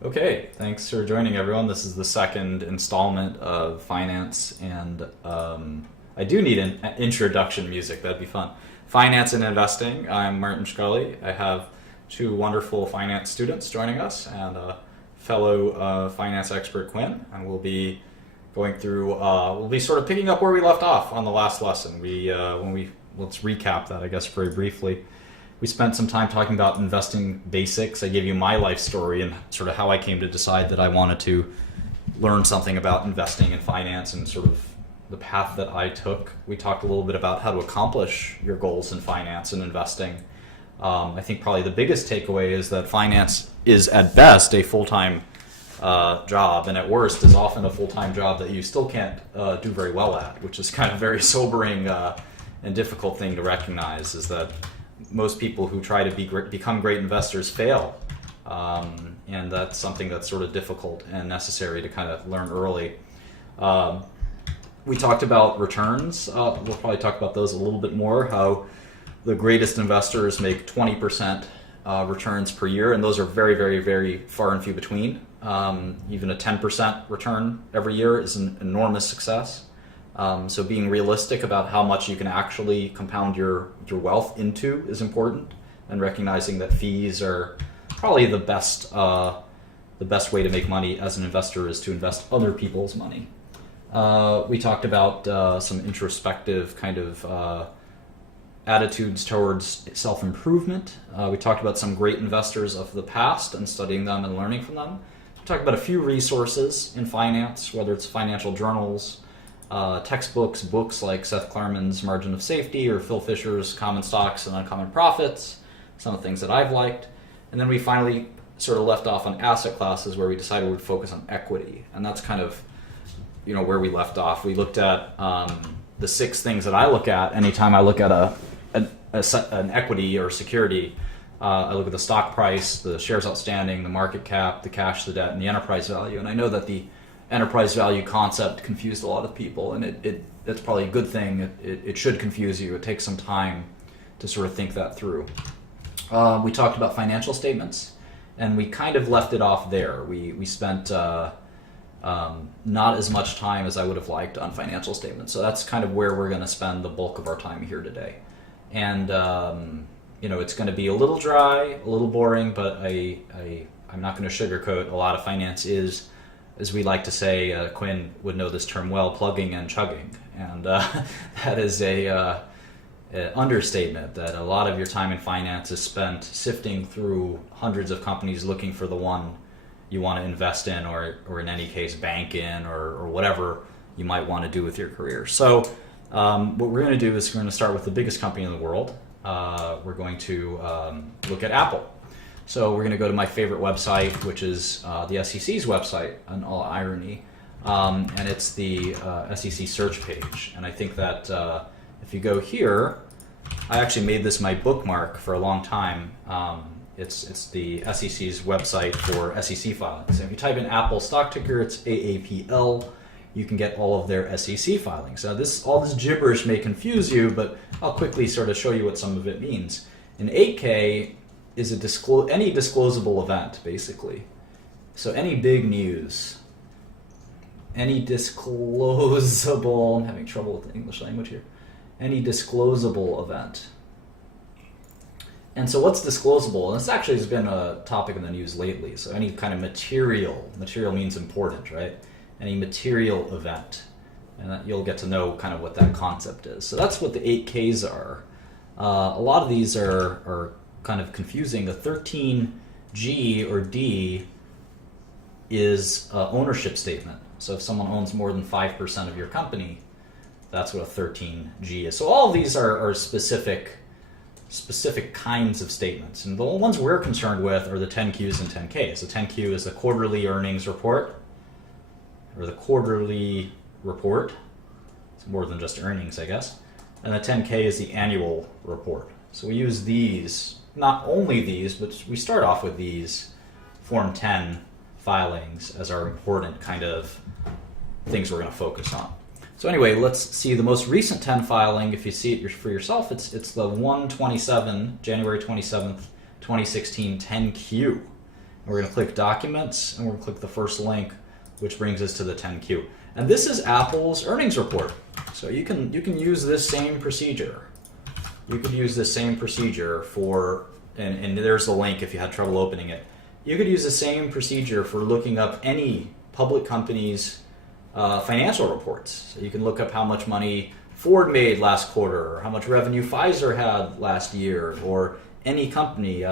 Okay, thanks for joining everyone. This is the second installment of Finance, and I do need an introduction music. That'd be fun. Finance and Investing. I'm Martin Shkreli. I have two wonderful finance students joining us and a fellow finance expert, Quinn, and we'll be going through, we'll be sort of picking up where we left off on the last lesson. Let's recap that, I guess, very briefly. We spent some time talking about investing basics. I gave you my life story and sort of how I came to decide that I wanted to learn something about investing and finance and sort of the path that I took. We talked a little bit about how to accomplish your goals in finance and investing. I think probably the biggest takeaway is that finance is at best a full-time job, and at worst is often a full-time job that you still can't do very well at, which is kind of very sobering and difficult thing to recognize, is that most people who try to become great investors fail. And that's something that's sort of difficult and necessary to kind of learn early. We talked about returns. We'll probably talk about those a little bit more, how the greatest investors make 20% returns per year, and those are very, very, very far and few between. Even a 10% return every year is an enormous success. So being realistic about how much you can actually compound your wealth into is important, and recognizing that fees are probably the best way to make money as an investor is to invest other people's money. We talked about some introspective kind of attitudes towards self-improvement. We talked about some great investors of the past and studying them and learning from them. We talked about a few resources in finance, whether it's financial journals, textbooks, books like Seth Klarman's Margin of Safety or Phil Fisher's Common Stocks and Uncommon Profits, some of the things that I've liked. And then we finally sort of left off on asset classes where we decided we'd focus on equity. And that's kind of, where we left off. We looked at the 6 things that I look at anytime I look at an equity or security. I look at the stock price, the shares outstanding, the market cap, the cash, the debt, and the enterprise value. And I know that the enterprise value concept confused a lot of people, and that's probably a good thing. It should confuse you. It takes some time to sort of think that through. We talked about financial statements, and we kind of left it off there. We spent not as much time as I would have liked on financial statements, so that's kind of where we're going to spend the bulk of our time here today. And it's going to be a little dry, a little boring, but I'm not going to sugarcoat. A lot of finance is, as we like to say, Quinn would know this term well, plugging and chugging. And that is a understatement, that a lot of your time in finance is spent sifting through hundreds of companies looking for the one you want to invest in, or in any case, bank in, or whatever you might want to do with your career. So what we're going to do is we're going to start with the biggest company in the world. We're going to look at Apple. So we're going to go to my favorite website, which is the SEC's website, in all irony, and it's the SEC search page. And I think that if you go here, I actually made this my bookmark for a long time. It's the SEC's website for SEC filings. And if you type in Apple stock ticker, it's AAPL. You can get all of their SEC filings. Now, all this gibberish may confuse you, but I'll quickly sort of show you what some of it means. An 8K is any disclosable event, basically. So any big news, any disclosable, I'm having trouble with the English language here, any disclosable event. And so what's disclosable? And this actually has been a topic in the news lately. So any kind of material means important, right? Any material event. And you'll get to know kind of what that concept is. So that's what the 8Ks are. A lot of these are kind of confusing. The 13G or D is an ownership statement. So if someone owns more than 5% of your company, that's what a 13G is. So all of these are specific kinds of statements. And the ones we're concerned with are the 10Qs and 10Ks. The 10Q is the quarterly earnings report, or the quarterly report. It's more than just earnings, I guess. And the 10K is the annual report. So we use these, not only these, but we start off with these Form 10 filings as our important kind of things we're going to focus on. So anyway, let's see the most recent 10 filing. If you see it for yourself, it's the 1/27, January 27th, 2016 10Q. we're going to click Documents, and we're going to click the first link, which brings us to the 10Q. And this is Apple's earnings report. So you can use this same procedure. You could use this same procedure for, and there's the link if you had trouble opening it. You could use the same procedure for looking up any public company's financial reports. So you can look up how much money Ford made last quarter, or how much revenue Pfizer had last year, or any company,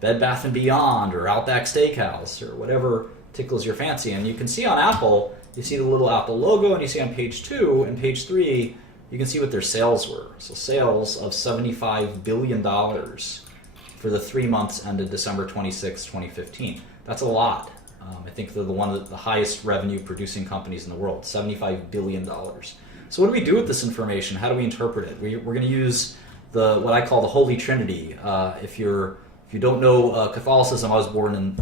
Bed Bath & Beyond, or Outback Steakhouse, or whatever tickles your fancy. And you can see on Apple, you see the little Apple logo, and you see on page 2 and page 3, you can see what their sales were. So sales of $75 billion for the 3 months ended December 26, 2015. That's a lot. I think they're one of the highest revenue producing companies in the world, $75 billion. So what do we do with this information? How do we interpret it? We're going to use what I call the Holy Trinity. If you don't know Catholicism, I was born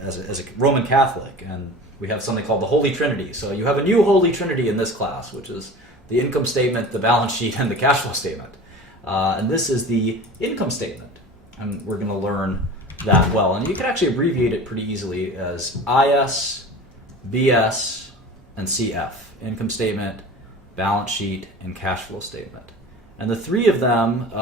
as a Roman Catholic, and we have something called the Holy Trinity. So you have a new Holy Trinity in this class, which is the income statement, the balance sheet, and the cash flow statement. And this is the income statement, and we're going to learn that well. And you can actually abbreviate it pretty easily as IS, BS, and CF. Income statement, balance sheet, and cash flow statement. And the three of them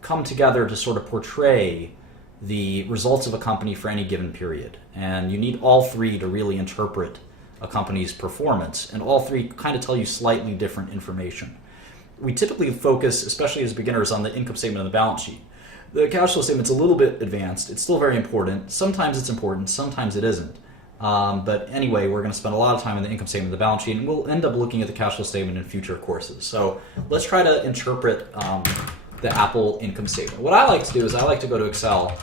come together to sort of portray the results of a company for any given period. And you need all three to really interpret a company's performance. And all three kind of tell you slightly different information. We typically focus, especially as beginners, on the income statement and the balance sheet. The cash flow statement's a little bit advanced. It's still very important. Sometimes it's important, sometimes it isn't. But anyway, we're going to spend a lot of time on the income statement and the balance sheet, and we'll end up looking at the cash flow statement in future courses. So let's try to interpret the Apple income statement. What I like to do is I like to go to Excel,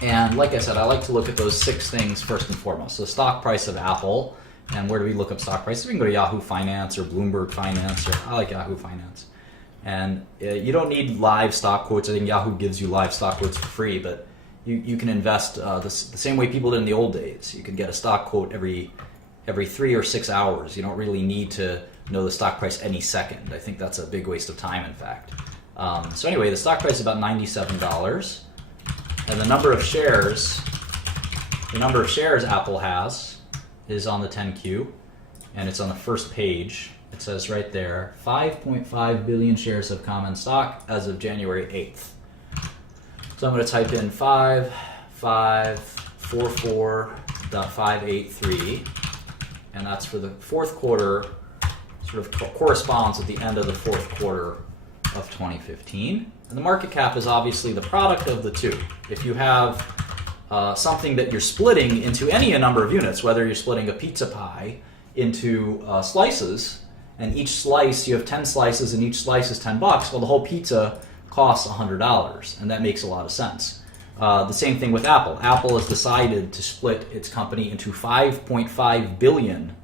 and like I said, I like to look at those 6 things first and foremost. So stock price of Apple, and where do we look up stock prices? We can go to Yahoo Finance or Bloomberg Finance, or I like Yahoo Finance. And you don't need live stock quotes. I think Yahoo gives you live stock quotes for free, but you can invest the same way people did in the old days. You can get a stock quote every 3 or 6 hours. You don't really need to know the stock price any second. I think that's a big waste of time, in fact. So anyway, the stock price is about $97, and the number of shares Apple has is on the 10Q, and it's on the first page. It says right there, 5.5 billion shares of common stock as of January 8th. So I'm going to type in 5544.583, and that's for the fourth quarter, sort of corresponds with the end of the fourth quarter of 2015. And the market cap is obviously the product of the two. If you have something that you're splitting into any number of units, whether you're splitting a pizza pie into slices, and each slice, you have 10 slices and each slice is $10, well, the whole pizza costs $100, and that makes a lot of sense. The same thing with Apple. Apple has decided to split its company into 5.5 billion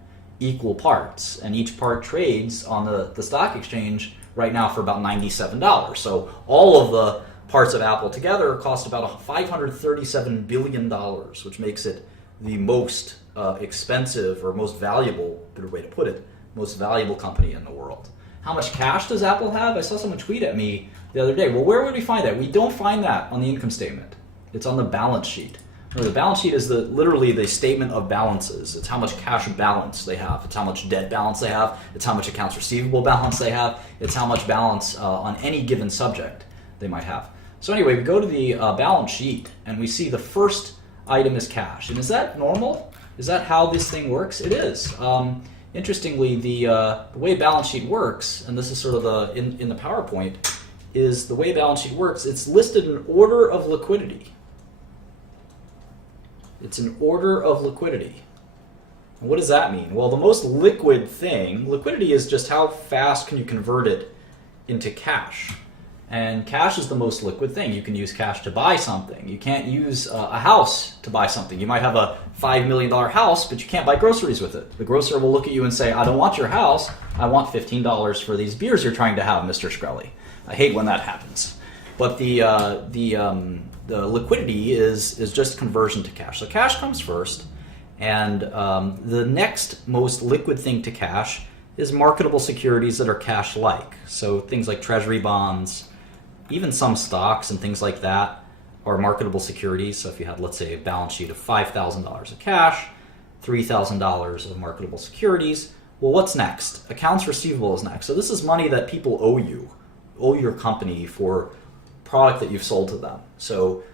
equal parts, and each part trades on the stock exchange right now for about $97. So all of the parts of Apple together cost about $537 billion, which makes it the most expensive or most valuable, better way to put it, most valuable company in the world. How much cash does Apple have? I saw someone tweet at me the other day. Well, where would we find that? We don't find that on the income statement. It's on the balance sheet. Remember, the balance sheet is literally the statement of balances. It's how much cash balance they have. It's how much debt balance they have. It's how much accounts receivable balance they have. It's how much balance on any given subject they might have. So anyway, we go to the balance sheet, and we see the first item is cash. And is that normal? Is that how this thing works? It is. Interestingly, the way balance sheet works, and this is sort of in the PowerPoint, is the way balance sheet works, it's listed in order of liquidity. It's an order of liquidity. And what does that mean? Well, the most liquid thing, liquidity is just how fast can you convert it into cash. And cash is the most liquid thing. You can use cash to buy something. You can't use a house to buy something. You might have a $5 million house, but you can't buy groceries with it. The grocer will look at you and say, I don't want your house. I want $15 for these beers you're trying to have, Mr. Shkreli. I hate when that happens. But the liquidity is just conversion to cash. So cash comes first, and the next most liquid thing to cash is marketable securities that are cash-like. So things like treasury bonds, even some stocks and things like that. are marketable securities. So if you had, let's say, a balance sheet of $5,000 of cash, $3,000 of marketable securities, well, what's next? Accounts receivable is next. So this is money that people owe your company for product that you've sold to them. So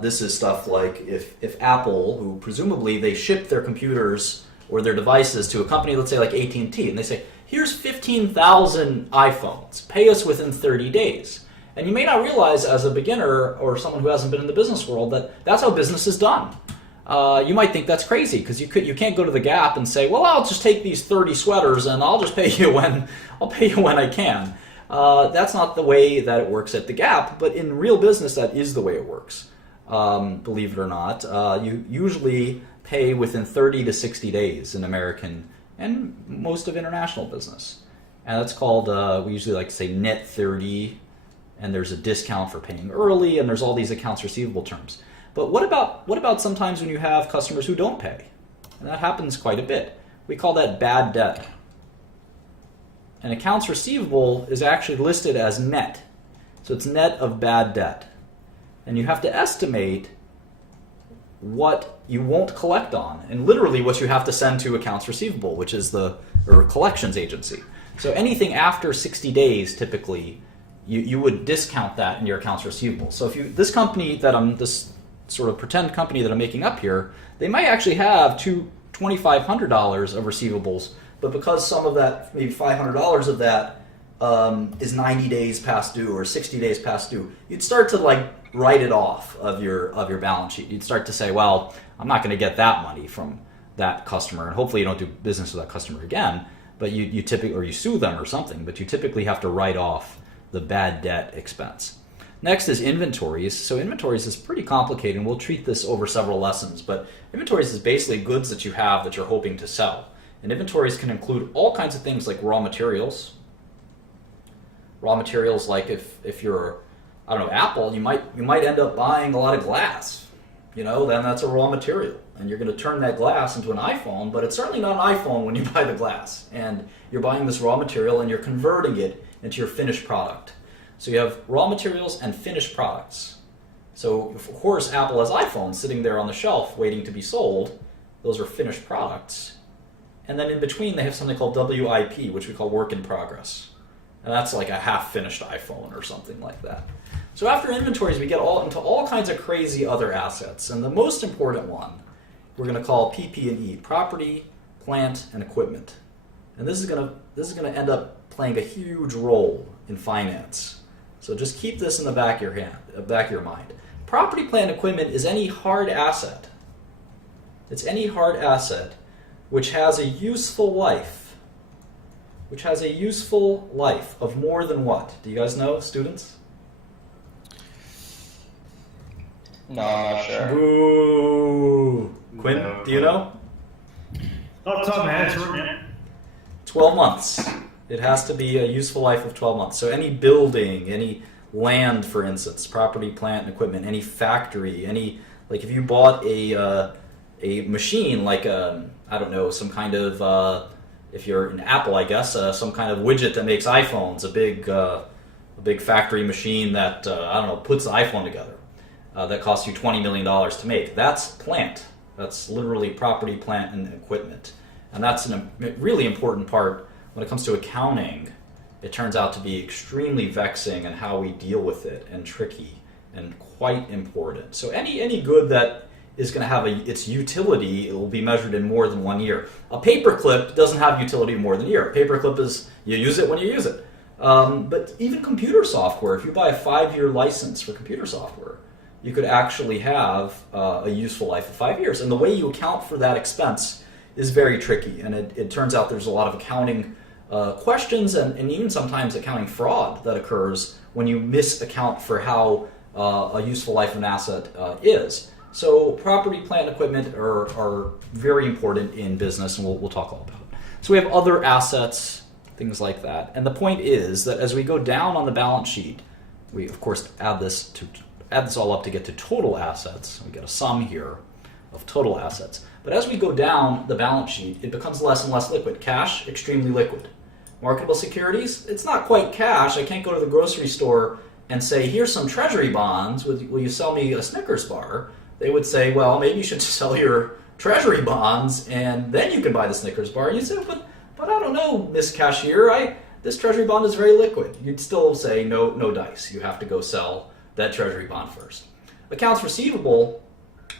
this is stuff like if Apple, who presumably they ship their computers or their devices to a company, let's say like AT&T, and they say, here's 15,000 iPhones, pay us within 30 days. And you may not realize as a beginner or someone who hasn't been in the business world that that's how business is done. You might think that's crazy because you can't go to the Gap and say, well, I'll just take these 30 sweaters and I'll just pay you when I can. That's not the way that it works at the Gap, but in real business, that is the way it works. Believe it or not, you usually pay within 30 to 60 days in American and most of international business. And that's called, we usually like to say net 30, and there's a discount for paying early, and there's all these accounts receivable terms. But what about sometimes when you have customers who don't pay? And that happens quite a bit. We call that bad debt. And accounts receivable is actually listed as net. So it's net of bad debt. And you have to estimate what you won't collect on, and literally what you have to send to accounts receivable, which is the collections agency. So anything after 60 days, typically, you would discount that in your accounts receivable. So if this company this sort of pretend company that I'm making up here, they might actually have $2,500 of receivables, but because some of that, maybe $500 of that is 90 days past due or 60 days past due, you'd start to like write it off of your balance sheet. You'd start to say, well, I'm not going to get that money from that customer, and hopefully you don't do business with that customer again. But you typically, or you sue them or something, but you typically have to write off the bad debt expense. Next is inventories. So inventories is pretty complicated, and we'll treat this over several lessons. But inventories is basically goods that you have that you're hoping to sell. And inventories can include all kinds of things like raw materials. Raw materials, like if you're, I don't know, Apple, you might end up buying a lot of glass. Then that's a raw material, and you're going to turn that glass into an iPhone, but it's certainly not an iPhone when you buy the glass. And you're buying this raw material and you're converting it into your finished product. So you have raw materials and finished products. So of course Apple has iPhones sitting there on the shelf waiting to be sold. Those are finished products. And then in between they have something called WIP, which we call work in progress. And that's like a half-finished iPhone or something like that. So after inventories, we get into all kinds of crazy other assets. And the most important one we're going to call PP&E, property, plant, and equipment. And this is going to end up playing a huge role in finance. So just keep this in the back of your mind. Property, plant, and equipment is any hard asset. It's any hard asset which has a useful life. Which has a useful life of more than what? Do you guys know, students? No, I'm not sure. Boo! Quinn, No. do you know? Off the top of my head, short man. 12 months. It has to be a useful life of 12 months. So any building, any land, for instance, property, plant, and equipment, any factory, like if you bought a machine, like I don't know, some kind of, if you're in Apple, I guess, some kind of widget that makes iPhones, a big factory machine that, I don't know, puts the iPhone together, that costs you $20 million to make. That's plant. That's literally property, plant, and equipment. And that's a really important part when it comes to accounting. It turns out to be extremely vexing in how we deal with it, and tricky, and quite important. So any good that is going to have its utility, it will be measured in more than 1 year. A paperclip doesn't have utility more than a year. A paperclip is, you use it when you use it. But even computer software, if you buy a 5-year license for computer software, you could actually have a useful life of 5 years. And the way you account for that expense is very tricky. And it turns out there's a lot of accounting questions and even sometimes accounting fraud that occurs when you misaccount for how a useful life of an asset is. So property, plant, and equipment are very important in business, and we'll talk all about it. So we have other assets, things like that. And the point is that as we go down on the balance sheet, we of course add this all up to get to total assets. We get a sum here of total assets. But as we go down the balance sheet, it becomes less and less liquid. Cash, extremely liquid. Marketable securities, it's not quite cash. I can't go to the grocery store and say, here's some treasury bonds, will you sell me a Snickers bar? They would say, well, maybe you should sell your treasury bonds and then you can buy the Snickers bar. And you say, but I don't know, Miss Cashier, this treasury bond is very liquid. You'd still say, no dice. You have to go sell that treasury bond first. Accounts receivable,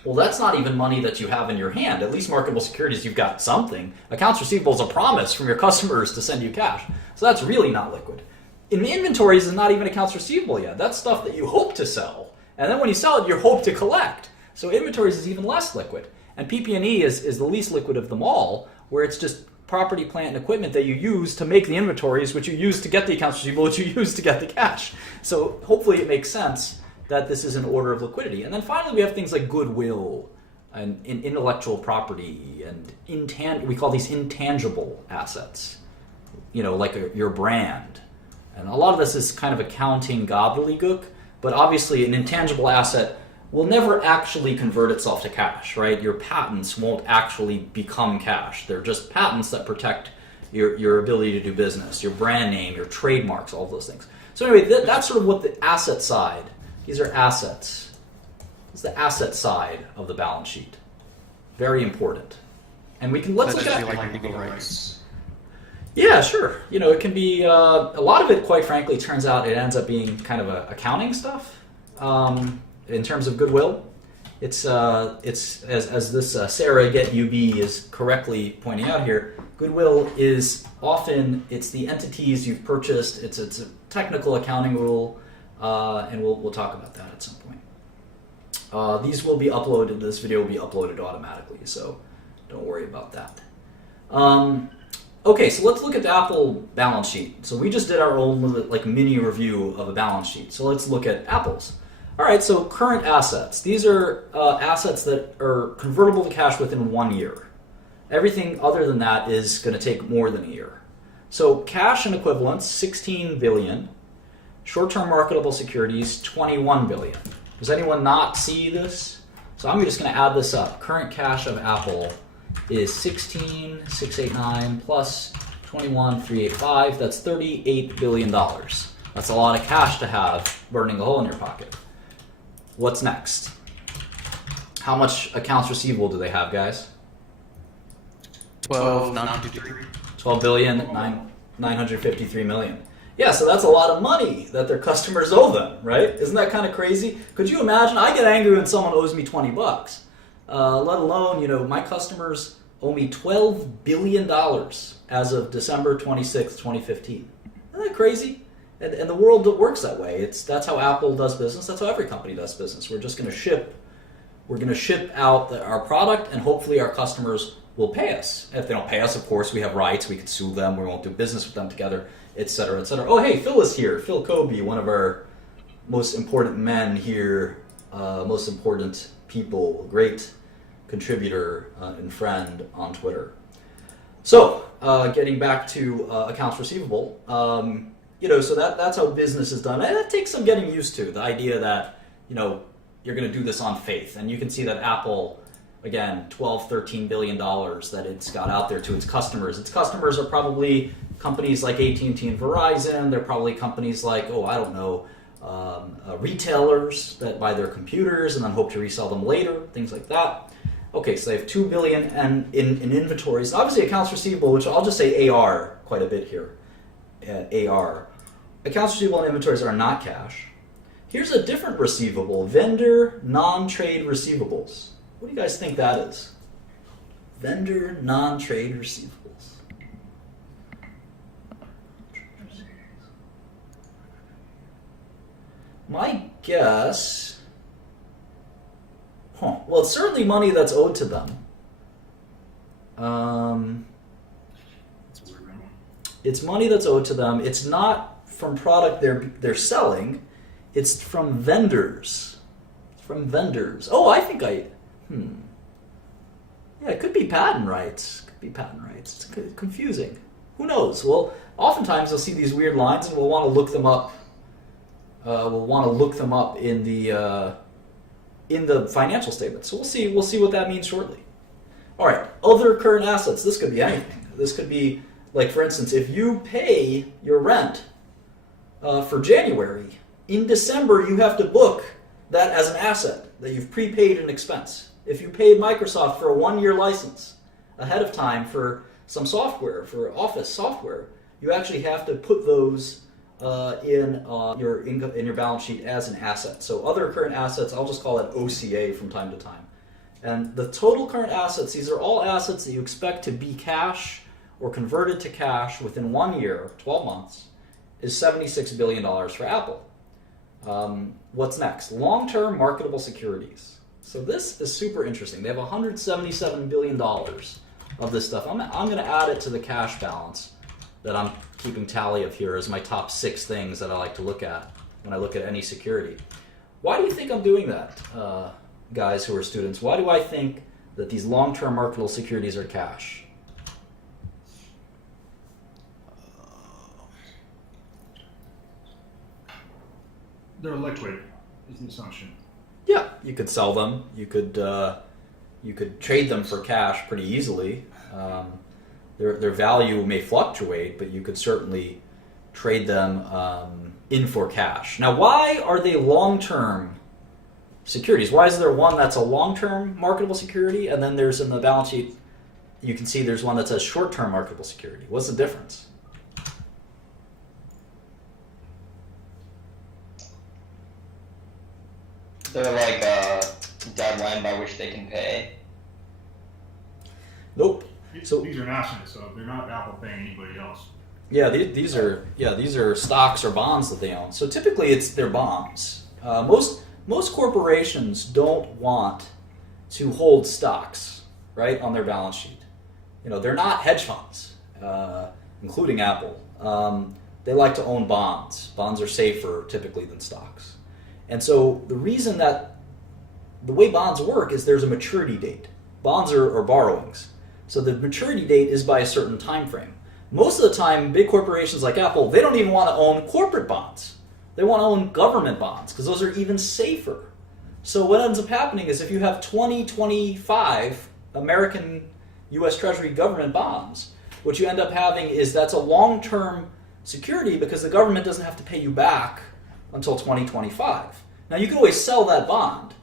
well, that's not even money that you have in your hand. At least marketable securities, you've got something. Accounts receivable is a promise from your customers to send you cash. So that's really not liquid. In the inventories is not even accounts receivable yet. That's stuff that you hope to sell. And then when you sell it, you hope to collect. So inventories is even less liquid. And PP&E is the least liquid of them all, where it's just property, plant, and equipment that you use to make the inventories, which you use to get the accounts receivable, which you use to get the cash. So hopefully it makes sense that this is an order of liquidity. And then finally we have things like goodwill and intellectual property and we call these intangible assets, like your brand. And a lot of this is kind of accounting gobbledygook, but obviously an intangible asset will never actually convert itself to cash, right? Your patents won't actually become cash. They're just patents that protect your ability to do business, your brand name, your trademarks, all of those things. So anyway, that's sort of what the asset side, these are assets. It's the asset side of the balance sheet. Very important. And let's look at like legal rights. Yeah, sure. It can be, a lot of it, quite frankly, turns out it ends up being kind of accounting stuff. In terms of goodwill, it's as this Sarah Get UB is correctly pointing out here. Goodwill is often it's the entities you've purchased. It's a technical accounting rule, and we'll talk about that at some point. These will be uploaded. This video will be uploaded automatically, so don't worry about that. Okay, so let's look at the Apple balance sheet. So we just did our own mini review of a balance sheet. So let's look at Apple's. All right, so current assets. These are assets that are convertible to cash within 1 year. Everything other than that is going to take more than a year. So cash and equivalents, 16 billion. Short-term marketable securities, 21 billion. Does anyone not see this? So I'm just going to add this up. Current cash of Apple is 16,689 plus 21,385. That's $38 billion. That's a lot of cash to have burning a hole in your pocket. What's next? How much accounts receivable do they have, guys? 12 billion, 953 million. Yeah, so that's a lot of money that their customers owe them, right? Isn't that kind of crazy? Could you imagine? I get angry when someone owes me 20 bucks. Let alone, my customers owe me $12 billion as of December 26th, 2015. Isn't that crazy? And the world works that way. That's how Apple does business. That's how every company does business. We're just going to ship. We're going to ship out our product, and hopefully our customers will pay us. If they don't pay us, of course, we have rights. We could sue them. We won't do business with them together, et cetera, et cetera. Oh, hey, Phil is here. Phil Kobe, one of our most important men here, most important people, great contributor and friend on Twitter. So, getting back to accounts receivable. So that's how business is done. And that takes some getting used to, the idea that, you're going to do this on faith. And you can see that Apple, again, $13 billion that it's got out there to its customers. Its customers are probably companies like AT&T and Verizon. They're probably companies like, retailers that buy their computers and then hope to resell them later, things like that. Okay, so they have $2 billion in inventories. Obviously, accounts receivable, which I'll just say AR quite a bit here. AR. Accounts receivable and inventories are not cash. Here's a different receivable, vendor non-trade receivables. What do you guys think that is? Vendor non-trade receivables. My guess, well, it's certainly money that's owed to them. It's money that's owed to them. It's not from product they're selling. It's from vendors. Oh, I think yeah, it could be patent rights. It's confusing. Who knows? Well, oftentimes you'll see these weird lines, and we'll want to look them up. In the financial statements. So we'll see what that means shortly. All right, other current assets. This could be anything. This could be, like, for instance, if you pay your rent for January, in December you have to book that as an asset that you've prepaid an expense. If you paid Microsoft for a 1-year license ahead of time for some software, for Office software, you actually have to put those in your balance sheet as an asset. So other current assets, I'll just call it OCA from time to time. And the total current assets, these are all assets that you expect to be cash or converted to cash within 1 year, 12 months, is $76 billion for Apple. What's next? Long-term marketable securities. So this is super interesting. They have $177 billion of this stuff. I'm going to add it to the cash balance that I'm keeping tally of here as my top 6 things that I like to look at when I look at any security. Why do you think I'm doing that, guys who are students? Why do I think that these long-term marketable securities are cash? They're liquid, is the assumption. Yeah, you could sell them. You could trade them for cash pretty easily. Their value may fluctuate, but you could certainly trade them in for cash. Now, why are they long-term securities? Why is there one that's a long-term marketable security, and then there's in the balance sheet, you can see there's one that says short-term marketable security? What's the difference? They're like a deadline by which they can pay. Nope. So These are national, so they're not Apple paying anybody else. yeah, these are stocks or bonds that they own. So typically it's their bonds. Most corporations don't want to hold stocks, right, on their balance sheet. You know, they're not hedge funds, including Apple. They like to own bonds. Bonds are safer typically than stocks. And so the reason that the way bonds work is there's a maturity date. Bonds are borrowings. So the maturity date is by a certain time frame. Most of the time, big corporations like Apple, they don't even want to own corporate bonds. They want to own government bonds because those are even safer. So what ends up happening is if you have 2025 American U.S. Treasury government bonds, what you end up having is that's a long-term security because the government doesn't have to pay you back until 2025. Now you can always sell that bond,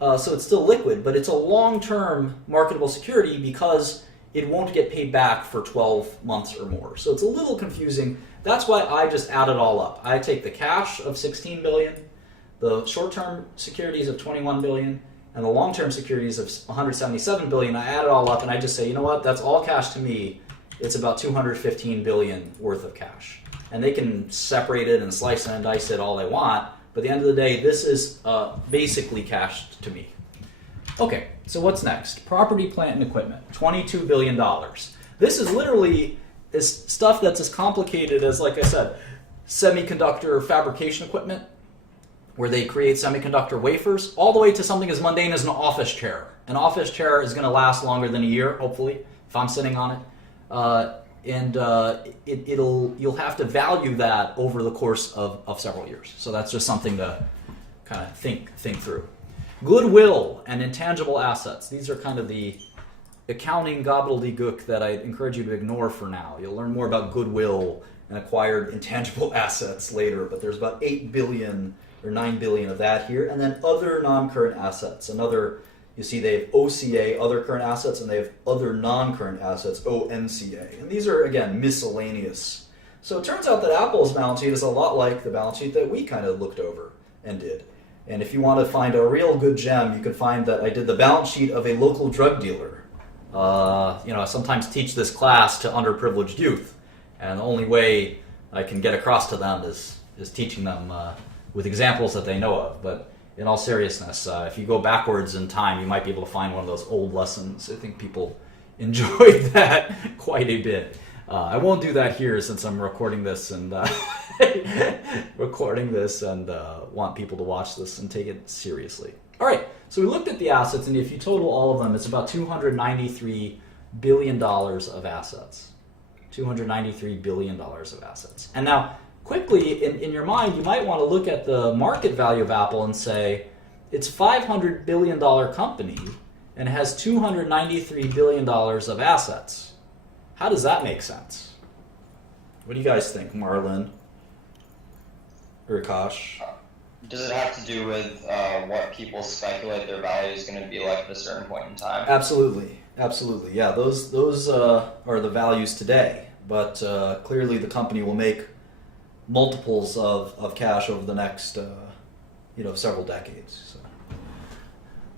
so it's still liquid, but it's a long-term marketable security because it won't get paid back for 12 months or more. So it's a little confusing. That's why I just add it all up. I take the cash of $16 billion, the short-term securities of $21 billion, and the long-term securities of $177 billion. I add it all up and I just say, you know what, that's all cash to me. It's about $215 billion worth of cash. And they can separate it and slice and dice it all they want, but at the end of the day, this is basically cash to me. Okay, so what's next? Property, plant, and equipment, $22 billion. This is literally stuff that's as complicated as, like I said, semiconductor fabrication equipment, where they create semiconductor wafers, all the way to something as mundane as an office chair. An office chair is going to last longer than a year, hopefully, if I'm sitting on it. You'll have to value that over the course of several years. So that's just something to kind of think through. Goodwill and intangible assets. These are kind of the accounting gobbledygook that I encourage you to ignore for now. You'll learn more about goodwill and acquired intangible assets later, but there's about 8 billion or 9 billion of that here. And then other non-current assets. You see they have OCA, other current assets, and they have other non-current assets, ONCA. And these are, again, miscellaneous. So it turns out that Apple's balance sheet is a lot like the balance sheet that we kind of looked over and did. And if you want to find a real good gem, you can find that I did the balance sheet of a local drug dealer. I sometimes teach this class to underprivileged youth. And the only way I can get across to them is teaching them with examples that they know of. But in all seriousness, if you go backwards in time, you might be able to find one of those old lessons. I think people enjoyed that quite a bit. I won't do that here since I'm recording this and want people to watch this and take it seriously. All right, so we looked at the assets, and if you total all of them, it's about $293 billion of assets. $293 billion of assets. And now, quickly, in your mind, you might want to look at the market value of Apple and say, it's a $500 billion company and it has $293 billion of assets. How does that make sense? What do you guys think, Marlon? Urakash? Does it have to do with what people speculate their value is going to be like at a certain point in time? Absolutely. Yeah, those are the values today, but clearly the company will make multiples of cash over the next several decades. So.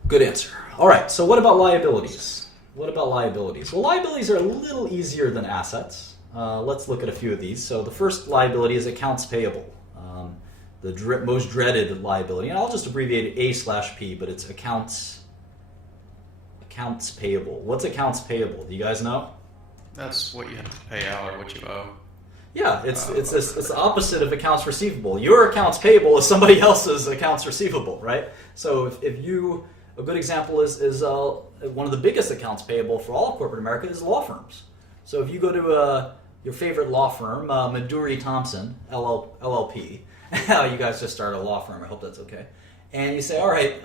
Good answer. All right. So what about liabilities? Well, liabilities are a little easier than assets. Let's look at a few of these. So the first liability is accounts payable. The most dreaded liability, and I'll just abbreviate it A/P, but it's accounts payable. What's accounts payable? Do you guys know? That's what you have to pay out or what you owe. Yeah, it's the opposite of accounts receivable. Your accounts payable is somebody else's accounts receivable, right? So if you, a good example is one of the biggest accounts payable for all corporate America is law firms. So if you go to your favorite law firm, Maduri Thompson, LLP, you guys just started a law firm, I hope that's okay, and you say, all right,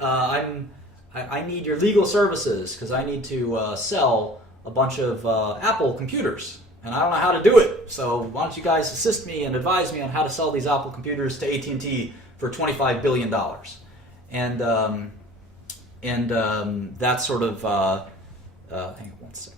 I need your legal services because I need to sell a bunch of Apple computers, and I don't know how to do it. So why don't you guys assist me and advise me on how to sell these Apple computers to AT&T for $25 billion? And that's sort of, hang on one second.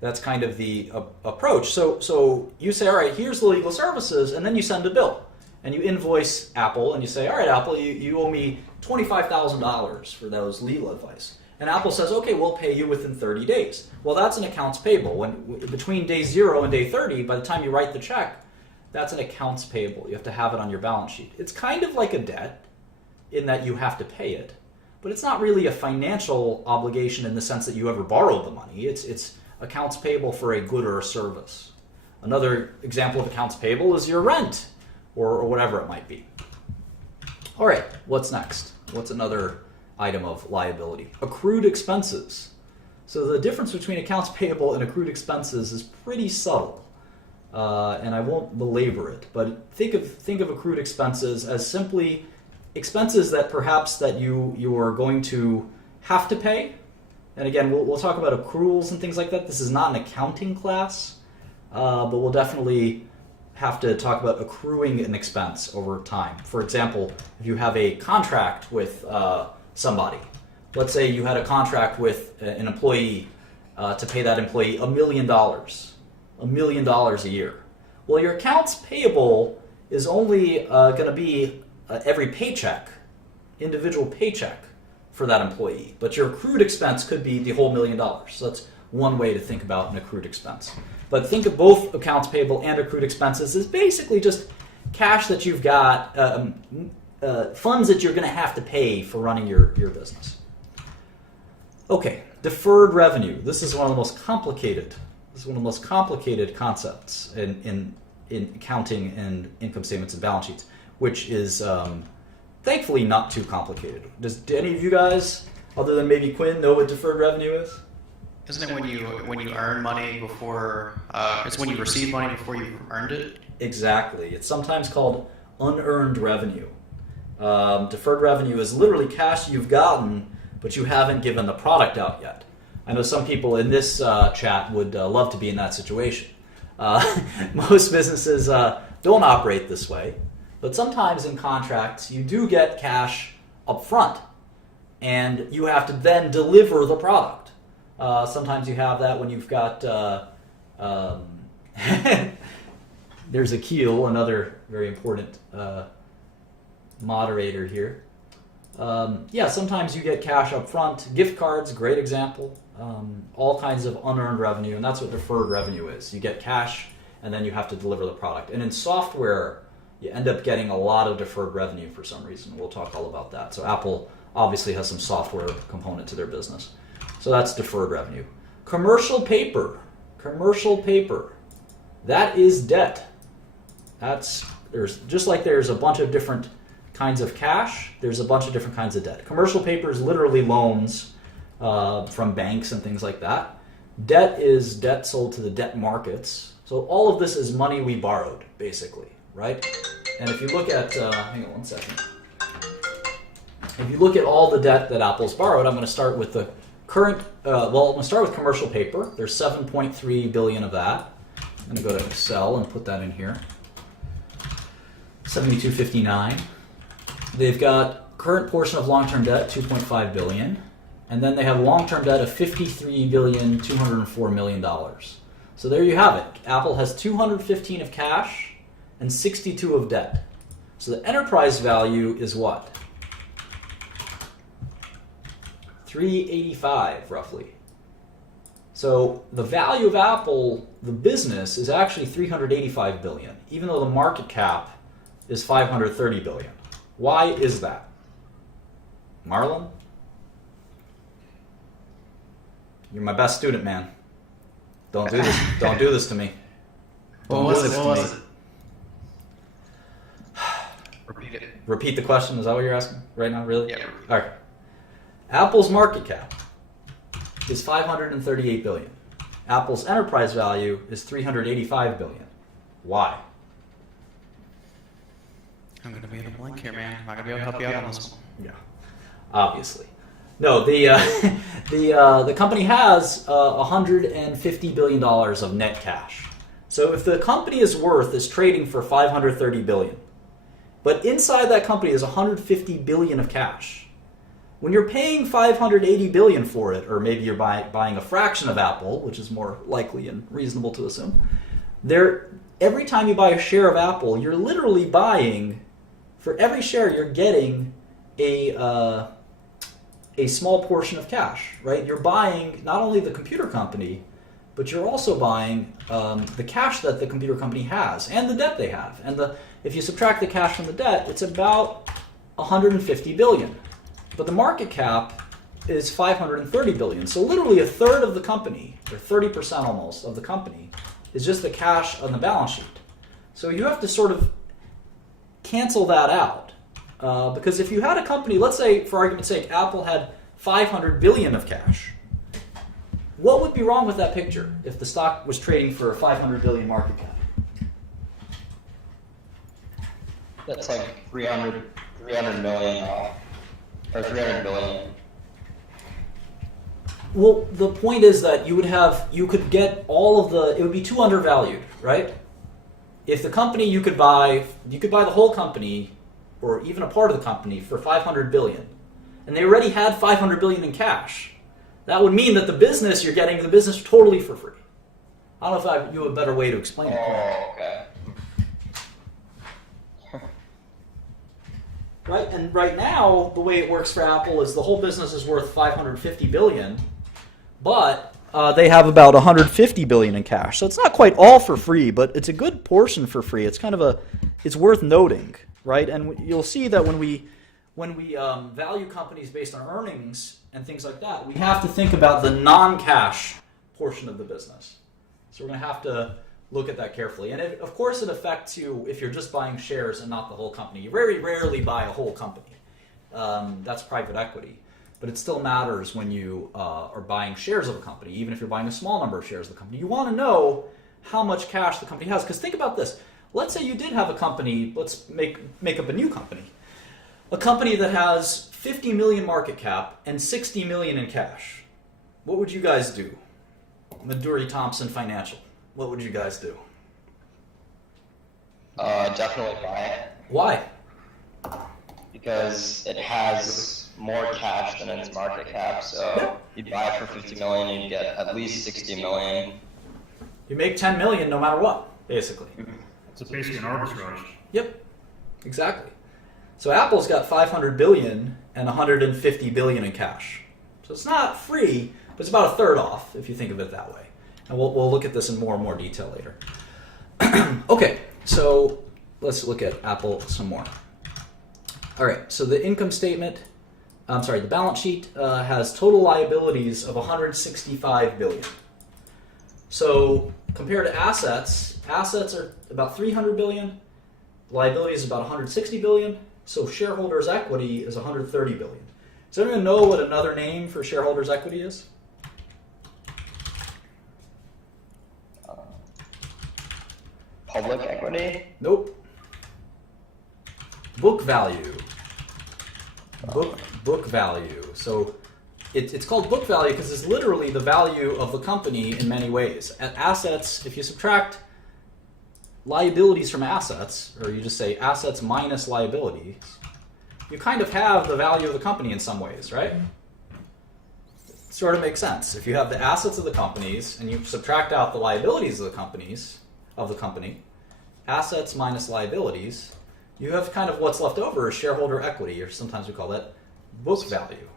That's kind of the approach. So you say, all right, here's the legal services, and then you send a bill. And you invoice Apple, and you say, all right, Apple, you owe me $25,000 for those legal advice. And Apple says, okay, we'll pay you within 30 days. Well, that's an accounts payable. Between day 0 and day 30, by the time you write the check, that's an accounts payable. You have to have it on your balance sheet. It's kind of like a debt in that you have to pay it, but it's not really a financial obligation in the sense that you ever borrowed the money. It's accounts payable for a good or a service. Another example of accounts payable is your rent or whatever it might be. All right, what's next? What's another item of liability? Accrued expenses. So the difference between accounts payable and accrued expenses is pretty subtle, and I won't belabor it. But think of accrued expenses as simply expenses that perhaps that you are going to have to pay. And again, we'll talk about accruals and things like that. This is not an accounting class, but we'll definitely have to talk about accruing an expense over time. For example, if you have a contract with somebody, let's say you had a contract with an employee to pay that employee $1 million a year. Well, your accounts payable is only going to be every paycheck, individual paycheck for that employee. But your accrued expense could be the whole $1 million. So that's one way to think about an accrued expense. But think of both accounts payable and accrued expenses as basically just cash that you've got, funds that you're going to have to pay for running your business. Okay, deferred revenue. This is one of the most complicated. Concepts in accounting and income statements and balance sheets, which is thankfully not too complicated. Do any of you guys, other than maybe Quinn, know what deferred revenue is? Isn't it when you earn money before? It's when you receive money before you earned it. Exactly. It's sometimes called unearned revenue. Deferred revenue is literally cash you've gotten, but you haven't given the product out yet. I know some people in this chat would love to be in that situation. Most businesses don't operate this way, but sometimes in contracts you do get cash up front, and you have to then deliver the product. Sometimes you have that when you've got, there's Akil, another very important moderator here. Sometimes you get cash up front. Gift cards, great example. All kinds of unearned revenue, and that's what deferred revenue is. You get cash, and then you have to deliver the product. And in software, you end up getting a lot of deferred revenue for some reason. We'll talk all about that. So Apple obviously has some software component to their business. So that's deferred revenue. Commercial paper. That is debt. There's just like there's a bunch of different kinds of cash, there's a bunch of different kinds of debt. Commercial paper is literally loans from banks and things like that. Debt is debt sold to the debt markets. So all of this is money we borrowed, basically, right? And if you look at, hang on one second. If you look at all the debt that Apple's borrowed, I'm going to start with the current, I'm going to start with commercial paper. There's $7.3 billion of that. I'm going to go to Excel and put that in here. 72.59. They've got current portion of long-term debt, 2.5 billion, and then they have long-term debt of 53,204,000,000 dollars. So there you have it. Apple has 215 of cash and 62 of debt. So the enterprise value is what? 385 roughly. So the value of Apple, the business, is actually 385 billion, even though the market cap is 530 billion. Why is that? Marlon? You're my best student, man. Don't do this. Don't do this to me. Don't do this to me. Repeat it. Repeat the question. Is that what you're asking right now? Really? Yeah. All right. Apple's market cap is 538 billion. Apple's enterprise value is 385 billion. Why? I'm going to be in a blank here, man. I'm not going to be able to help you out on this one. Yeah, obviously. No, the company has $150 billion of net cash. So if the company is trading for 530 billion, but inside that company is 150 billion of cash. When you're paying 580 billion for it, or maybe you're buying a fraction of Apple, which is more likely and reasonable to assume, every time you buy a share of Apple, you're literally buying, for every share, you're getting a small portion of cash, right? You're buying not only the computer company, but you're also buying the cash that the computer company has and the debt they have. And if you subtract the cash from the debt, it's about 150 billion. But the market cap is 530 billion. So literally a third of the company, or 30% almost of the company, is just the cash on the balance sheet. So you have to sort of cancel that out. Because if you had a company, let's say, for argument's sake, Apple had 500 billion of cash, what would be wrong with that picture if the stock was trading for a 500 billion market cap? That's like 300 million, or 300 billion. Well, the point is that you could get all of it would be too undervalued, right? If the company you could buy the whole company, or even a part of the company, for 500 billion, and they already had 500 billion in cash. That would mean that you're getting the business totally for free. I don't know if you have a better way to explain it. Oh, okay. Right, and right now, the way it works for Apple is the whole business is worth 550 billion, but they have about 150 billion in cash. So it's not quite all for free, but it's a good portion for free. It's it's worth noting, right? And you'll see that when we value companies based on earnings and things like that, we have to think about the non-cash portion of the business. So we're going to have to look at that carefully. And of course it affects you if you're just buying shares and not the whole company. You very rarely buy a whole company. That's private equity. But it still matters when you are buying shares of a company, even if you're buying a small number of shares of the company. You want to know how much cash the company has. Because think about this. Let's say you did have a company, let's make up a new company. A company that has 50 million market cap and 60 million in cash. What would you guys do? Maduri Thompson Financial. What would you guys do? Definitely buy it. Why? Because it has more cash than its market cap. So you'd buy it for 50 million and you'd get at least 60 million. You make 10 million no matter what, basically. It's basically an arbitrage. Yep, exactly. So Apple's got 500 billion and 150 billion in cash. So it's not free, but it's about a third off if you think of it that way. And we'll look at this in more and more detail later. Okay, so let's look at Apple some more. All right, so the the balance sheet has total liabilities of 165 billion. So compared to assets are about 300 billion, liabilities is about 160 billion, so shareholders' equity is 130 billion. Does anyone know what another name for shareholders' equity is? Public equity? Nope. Book value. Book value. So it's called book value because it's literally the value of the company in many ways. At assets, if you subtract liabilities from assets, or you just say assets minus liabilities, you kind of have the value of the company in some ways, right? Sort of makes sense. If you have the assets of the companies and you subtract out the liabilities of the company, assets minus liabilities, you have kind of what's left over is shareholder equity, or sometimes we call that book value.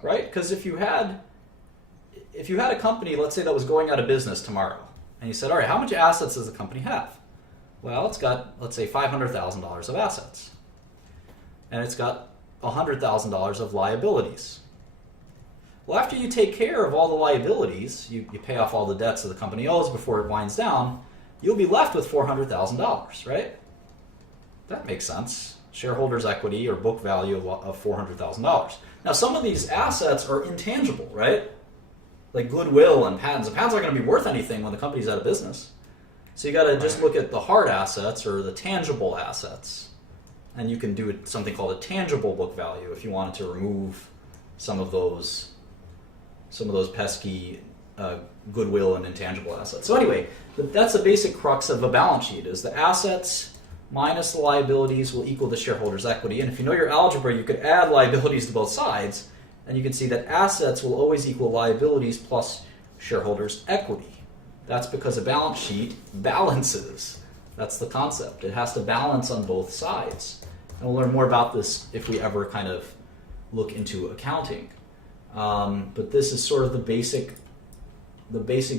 Right? Because if you had a company, let's say, that was going out of business tomorrow, and you said, all right, how much assets does the company have? Well, it's got, let's say, $500,000 of assets. And it's got $100,000 of liabilities. Well, after you take care of all the liabilities, you pay off all the debts that the company owes before it winds down, you'll be left with $400,000, right? That makes sense. Shareholders' equity or book value of $400,000. Now, some of these assets are intangible, right? Like goodwill and patents. The patents aren't going to be worth anything when the company's out of business. So you got to just look at the hard assets or the tangible assets, and you can do something called a tangible book value if you wanted to remove some of those pesky goodwill and intangible assets. So anyway, that's the basic crux of a balance sheet: is the assets minus the liabilities will equal the shareholders' equity. And if you know your algebra, you could add liabilities to both sides, and you can see that assets will always equal liabilities plus shareholders' equity. That's because a balance sheet balances. That's the concept. It has to balance on both sides. And we'll learn more about this if we ever kind of look into accounting. But this is sort of the basic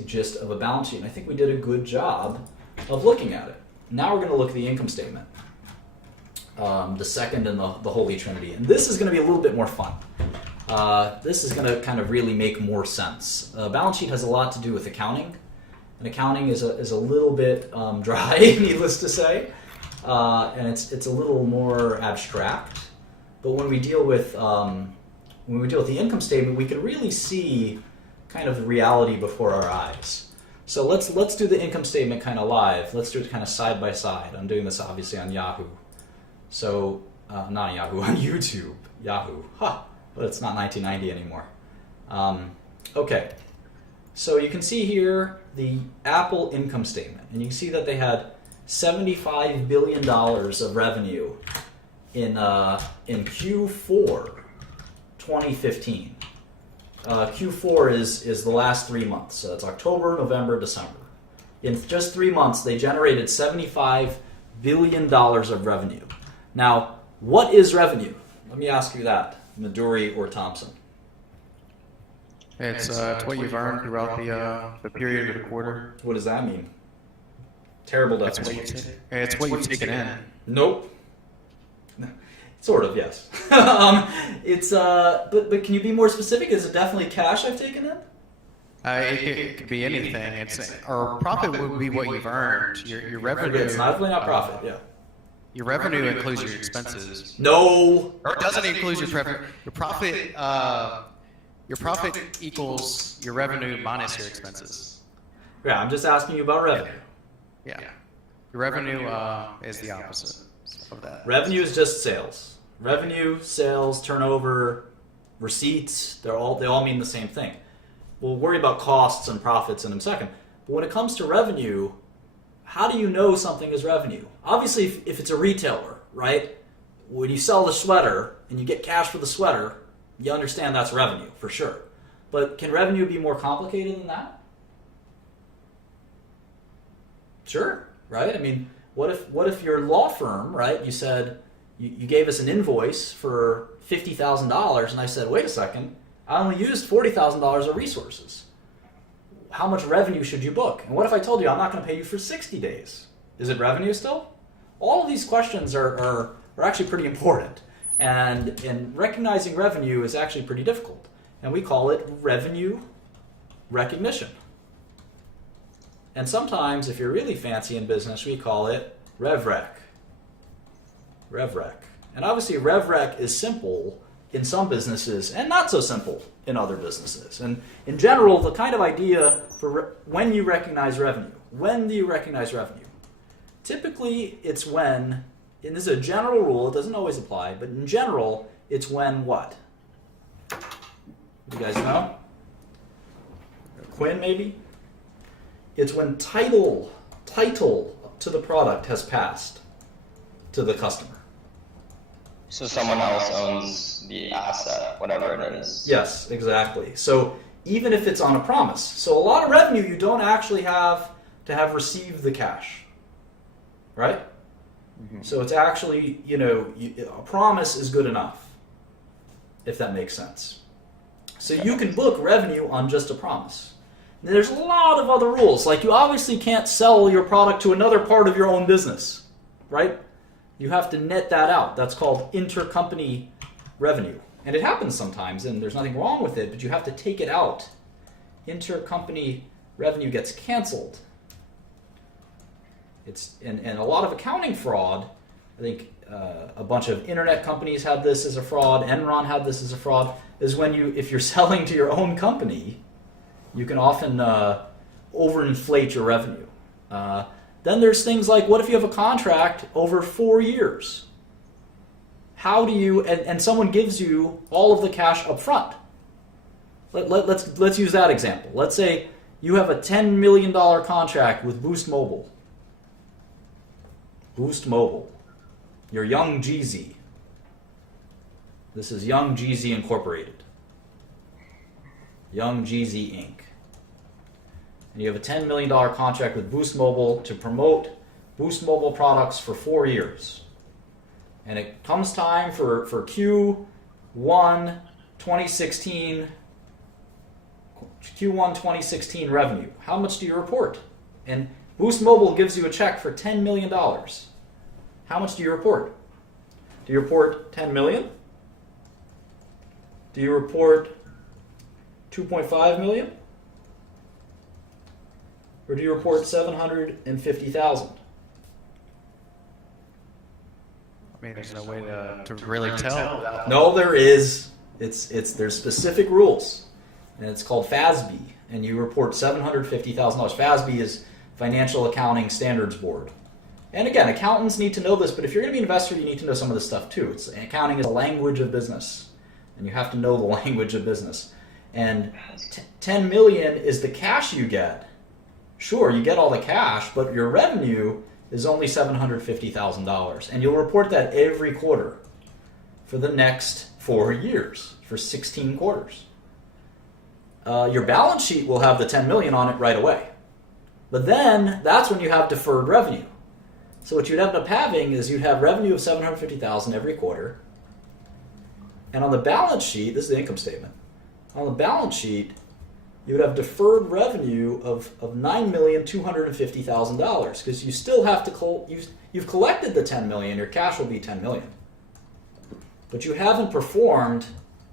gist of a balance sheet. And I think we did a good job of looking at it. Now we're going to look at the income statement, the second in the Holy Trinity. And this is going to be a little bit more fun. This is going to kind of really make more sense. A balance sheet has a lot to do with accounting. And accounting is a little bit dry, needless to say. And it's a little more abstract. But when we deal with the income statement, we can really see kind of the reality before our eyes. So let's do the income statement kind of live. Let's do it kind of side by side. I'm doing this obviously on Yahoo. So not on Yahoo, on YouTube. Yahoo. But it's not 1990 anymore. Okay. So you can see here the Apple income statement, and you can see that they had $75 billion of revenue in Q4 2015. Q4 is the last 3 months. So it's October, November, December. In just 3 months, they generated $75 billion of revenue. Now, what is revenue? Let me ask you that, Maduri or Thompson. It's what you've earned throughout the period of the quarter. What does that mean? Terrible definition. It's what you've taken in. Nope. Sort of, yes. But can you be more specific? Is it definitely cash I've taken in? It could be anything. Or profit would be what you've earned. Your revenue. It's definitely not profit. Yeah. Your revenue includes your expenses. No. Or it doesn't include your profit. Your profit equals your revenue minus your expenses. Yeah, I'm just asking you about revenue. Yeah. Your revenue is the opposite of that. Revenue is just sales. Revenue, sales, turnover, receipts, they all mean the same thing. We'll worry about costs and profits in a second. But when it comes to revenue, how do you know something is revenue? Obviously, if it's a retailer, right? When you sell the sweater and you get cash for the sweater, you understand that's revenue, for sure. But can revenue be more complicated than that? Sure, right? I mean, what if your law firm, right, you said, you gave us an invoice for $50,000, and I said, wait a second, I only used $40,000 of resources. How much revenue should you book? And what if I told you I'm not going to pay you for 60 days? Is it revenue still? All of these questions are actually pretty important. And recognizing revenue is actually pretty difficult. And we call it revenue recognition. And sometimes, if you're really fancy in business, we call it rev rec. Rev rec. And obviously, rev rec is simple in some businesses and not so simple in other businesses. And in general, the kind of idea for when you recognize revenue. When do you recognize revenue? Typically, it's when, and this is a general rule, it doesn't always apply, but in general, it's when what? You guys know? Quinn, maybe? It's when title to the product has passed to the customer. So someone else owns the asset, whatever it is. Yes, exactly. So even if it's on a promise. So a lot of revenue you don't actually have to have received the cash, right? Mm-hmm. So it's actually, a promise is good enough, if that makes sense. So you can book revenue on just a promise. And there's a lot of other rules. Like you obviously can't sell your product to another part of your own business, right? You have to net that out. That's called intercompany revenue. And it happens sometimes, and there's nothing wrong with it, but you have to take it out. Intercompany revenue gets canceled. And a lot of accounting fraud, I think a bunch of internet companies had this as a fraud, Enron had this as a fraud, is when if you're selling to your own company, you can often overinflate your revenue. Then there's things like, what if you have a contract over 4 years? How do you, and someone gives you all of the cash up front. Let's use that example. Let's say you have a $10 million contract with Boost Mobile. Boost Mobile. You're Young Jeezy. This is Young Jeezy Incorporated. Young Jeezy Inc. And you have a $10 million contract with Boost Mobile to promote Boost Mobile products for 4 years. And it comes time for Q1 2016 revenue. How much do you report? And Boost Mobile gives you a check for $10 million. How much do you report? Do you report 10 million? Do you report 2.5 million? Or do you report 750,000? I mean, there's no way to really tell. No, there is. There's specific rules, and it's called FASB, and you report $750,000. FASB is Financial Accounting Standards Board. And again, accountants need to know this, but if you're going to be an investor, you need to know some of this stuff too. Accounting is a language of business, and you have to know the language of business. And 10 million is the cash you get. Sure, you get all the cash, but your revenue is only $750,000. And you'll report that every quarter for the next 4 years, for 16 quarters. Your balance sheet will have the 10 million on it right away. But then, that's when you have deferred revenue. So what you'd end up having is you'd have revenue of $750,000 every quarter. And on the balance sheet, this is the income statement. On the balance sheet, you would have deferred revenue of $9,250,000 because you still have to you've collected the 10 million. Your cash will be 10 million, but you haven't performed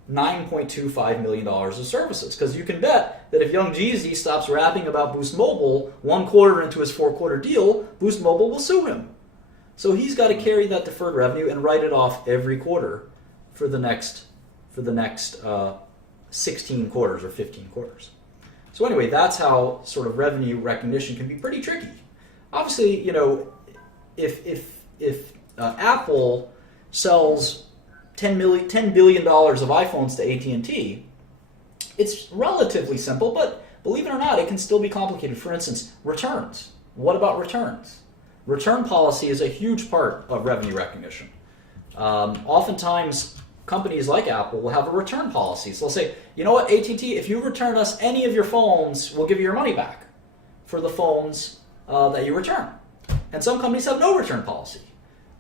$9.25 million of services because you can bet that if Young Jeezy stops rapping about Boost Mobile 1 quarter into his 4-quarter deal, Boost Mobile will sue him. So he's got to carry that deferred revenue and write it off every quarter for the next 16 quarters or 15 quarters. So anyway, that's how sort of revenue recognition can be pretty tricky. Obviously, if Apple sells $10 billion of iPhones to AT&T, it's relatively simple, but believe it or not, it can still be complicated. For instance, returns. What about returns? Return policy is a huge part of revenue recognition. Oftentimes, companies like Apple will have a return policy. So they'll say, you know what, AT&T, if you return us any of your phones, we'll give you your money back for the phones that you return. And some companies have no return policy.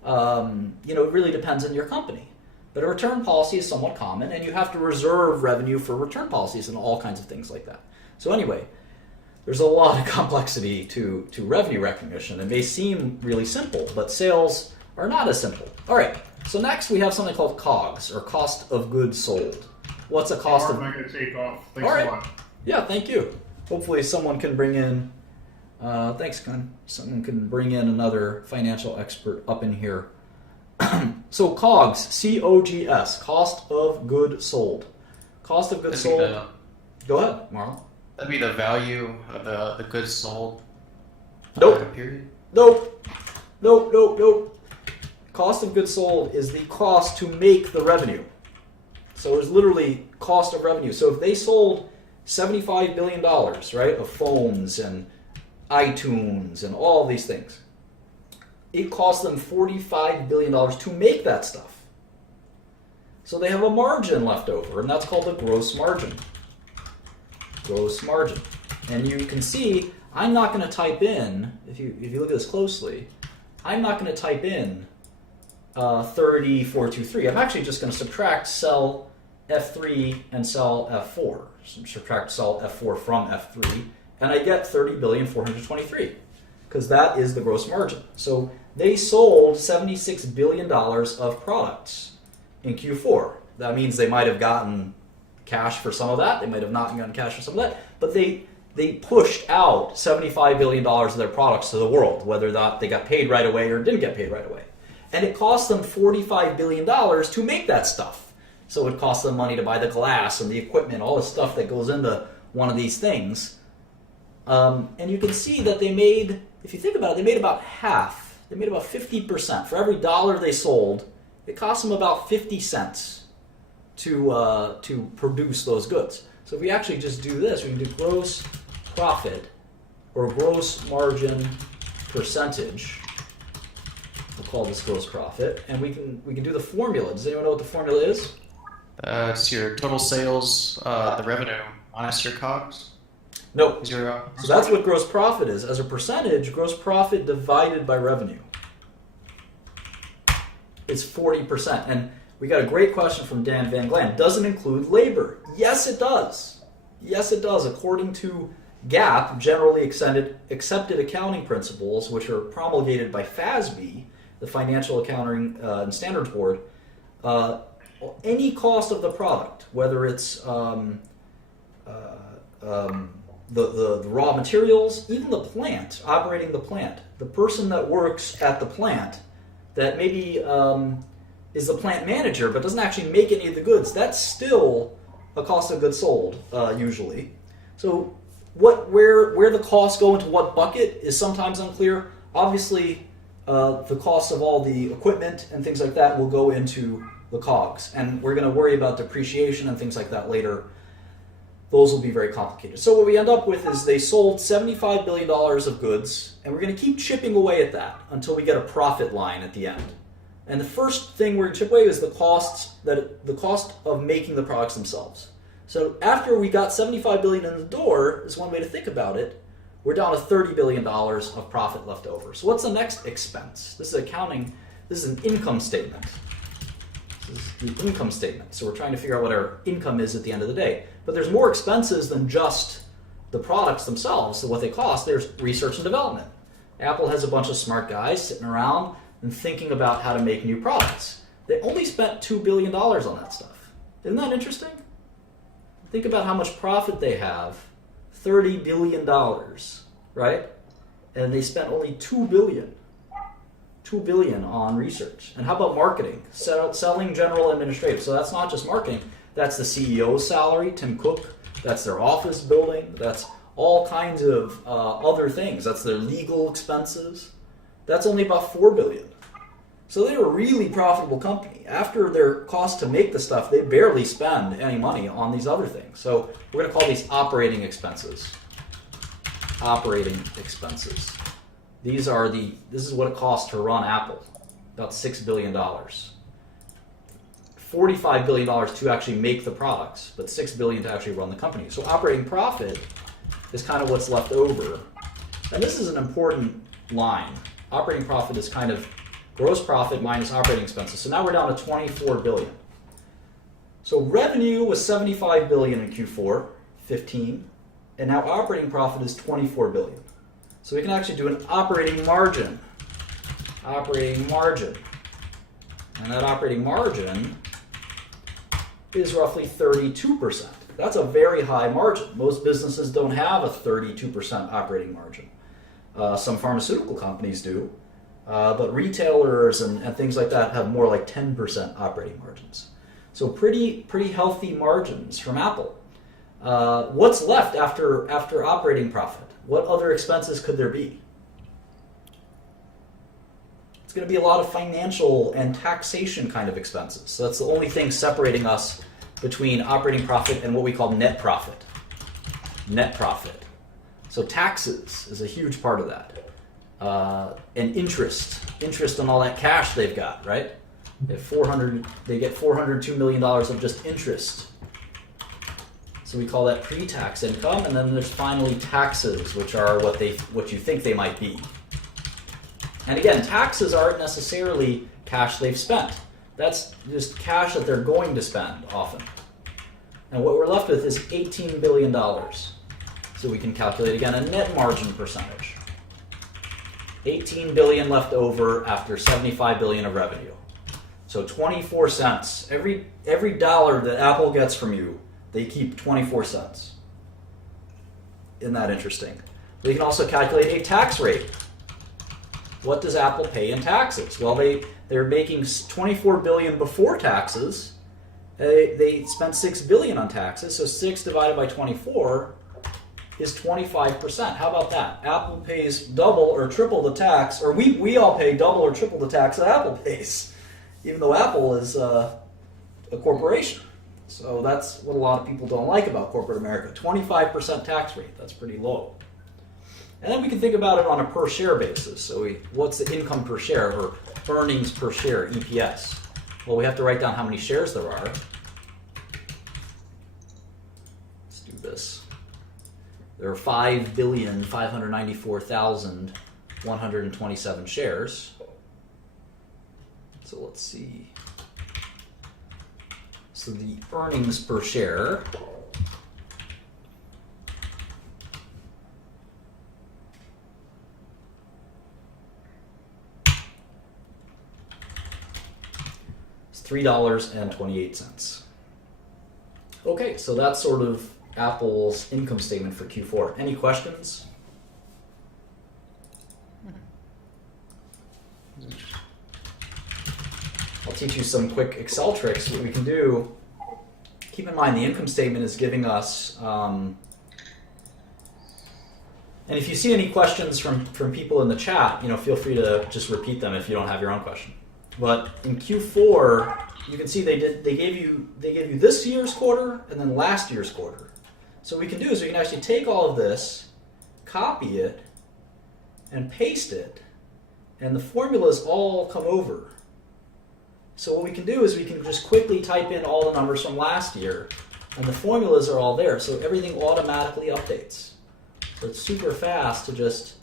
It really depends on your company. But a return policy is somewhat common, and you have to reserve revenue for return policies and all kinds of things like that. So anyway, there's a lot of complexity to revenue recognition. It may seem really simple, but sales are not as simple. All right. So next we have something called COGS, or cost of goods sold. What's a cost of... I'm not going to take off. Thanks All right. a lot. Yeah, thank you. Hopefully someone can bring in... thanks, Ken. Someone can bring in another financial expert up in here. So COGS, C-O-G-S, cost of goods sold. Cost of goods sold... Go ahead, Marlon. That'd be the value of the goods sold. Nope. Period. Nope. Cost of goods sold is the cost to make the revenue. So it's literally cost of revenue. So if they sold $75 billion, right, of phones and iTunes and all these things. It costs them $45 billion to make that stuff. So they have a margin left over, and that's called the gross margin. Gross margin. And you can see, I'm not going to type in, if you look at this closely, I'm not going to type in 30423. I'm actually just going to subtract cell F3 and cell F4. So subtract cell F4 from F3, and I get 30,423,000,000, because that is the gross margin. So they sold $76 billion of products in Q4. That means they might have gotten cash for some of that. They might have not gotten cash for some of that. But they pushed out $75 billion of their products to the world, whether that they got paid right away or didn't get paid right away. And it cost them $45 billion to make that stuff. So it cost them money to buy the glass and the equipment, all the stuff that goes into one of these things. And you can see that they made, if you think about it, they made about half. They made about 50%. For every dollar they sold, it cost them about 50 cents to produce those goods. So if we actually just do this, we can do gross profit or gross margin percentage. We'll call this gross profit, and we can do the formula. Does anyone know what the formula is? It's your total sales, the revenue minus your COGS. No. So that's what gross profit is. As a percentage, gross profit divided by revenue. It's 40%. And we got a great question from Dan Van Glen. Does it include labor? Yes, it does. Yes, it does. According to GAAP, generally accepted accounting principles, which are promulgated by FASB, the Financial Accounting and Standards Board, any cost of the product, whether it's the raw materials, even the plant, operating the plant, the person that works at the plant that maybe is the plant manager but doesn't actually make any of the goods, that's still a cost of goods sold, usually. So where the costs go into what bucket is sometimes unclear. Obviously, the cost of all the equipment and things like that will go into the COGS, and we're going to worry about depreciation and things like that later. Those will be very complicated. So what we end up with is they sold $75 billion of goods, and we're going to keep chipping away at that until we get a profit line at the end. And the first thing we're going to chip away is the cost of making the products themselves. So after we got $75 billion in the door, is one way to think about it, we're down to $30 billion of profit left over. So what's the next expense? This is accounting. This is an income statement. This is the income statement. So we're trying to figure out what our income is at the end of the day. But there's more expenses than just the products themselves, so what they cost. There's research and development. Apple has a bunch of smart guys sitting around and thinking about how to make new products. They only spent $2 billion on that stuff. Isn't that interesting? Think about how much profit they have, $30 billion, right? And they spent only $2 billion on research. And how about marketing? Selling, general, administrative. So that's not just marketing. That's the CEO's salary, Tim Cook. That's their office building. That's all kinds of other things. That's their legal expenses. That's only about $4 billion. So they're a really profitable company. After their cost to make the stuff, they barely spend any money on these other things. So we're going to call these operating expenses. Operating expenses. This is what it costs to run Apple. About $6 billion. $45 billion to actually make the products, but $6 billion to actually run the company. So operating profit is kind of what's left over. And this is an important line. Operating profit is kind of gross profit minus operating expenses. So now we're down to $24 billion. So revenue was $75 billion in Q4 15, and now operating profit is $24 billion. So we can actually do an operating margin. Operating margin. And that operating margin is roughly 32%. That's a very high margin. Most businesses don't have a 32% operating margin. Some pharmaceutical companies do, but retailers and things like that have more like 10% operating margins. So pretty healthy margins from Apple. What's left after operating profit? What other expenses could there be? It's going to be a lot of financial and taxation kind of expenses. So that's the only thing separating us between operating profit and what we call net profit. Net profit. So taxes is a huge part of that. And interest on all that cash they've got, right? They get $402 million of just interest. So we call that pre-tax income, and then there's finally taxes, which are what you think they might be. And again, taxes aren't necessarily cash they've spent. That's just cash that they're going to spend often. And what we're left with is $18 billion. So we can calculate again a net margin percentage. 18 billion left over after 75 billion of revenue. So 24 cents. Every dollar that Apple gets from you, they keep 24 cents. Isn't that interesting? We can also calculate a tax rate. What does Apple pay in taxes? Well, they're making 24 billion before taxes. They spent 6 billion on taxes, so 6 divided by 24 is 25%. How about that? Apple pays double or triple the tax, or we all pay double or triple the tax that Apple pays, even though Apple is a corporation. So that's what a lot of people don't like about corporate America. 25% tax rate, that's pretty low. And then we can think about it on a per share basis. So what's the income per share, or earnings per share, EPS? Well, we have to write down how many shares there are. Let's do this. There are 5,594,127 shares. So let's see. So the earnings per share is $3.28. Okay, so that's sort of Apple's income statement for Q4. Any questions? I'll teach you some quick Excel tricks. What we can do, keep in mind the income statement is giving us, and if you see any questions from people in the chat, feel free to just repeat them if you don't have your own question. But in Q4, you can see they gave you this year's quarter and then last year's quarter. So what we can do is we can actually take all of this, copy it, and paste it, and the formulas all come over. So what we can do is we can just quickly type in all the numbers from last year, and the formulas are all there, so everything automatically updates. So it's super fast to just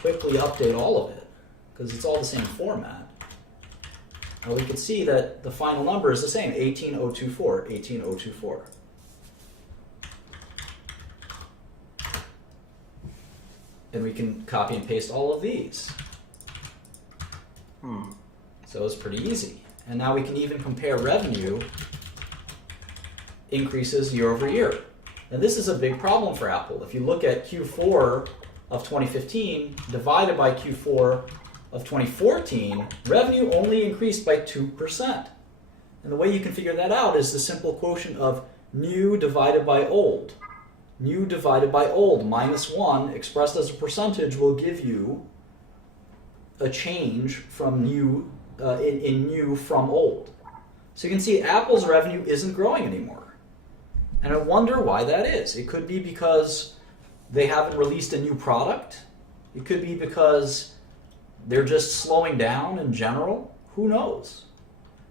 quickly update all of it, because it's all the same format. And we can see that the final number is the same, 18024, 18024. And we can copy and paste all of these. So it's pretty easy. And now we can even compare revenue increases year over year. And this is a big problem for Apple. If you look at Q4 of 2015 divided by Q4 of 2014, revenue only increased by 2%. And the way you can figure that out is the simple quotient of new divided by old. New divided by old minus 1 expressed as a percentage will give you a change from new in new from old. So you can see Apple's revenue isn't growing anymore. And I wonder why that is. It could be because they haven't released a new product. It could be because they're just slowing down in general. Who knows?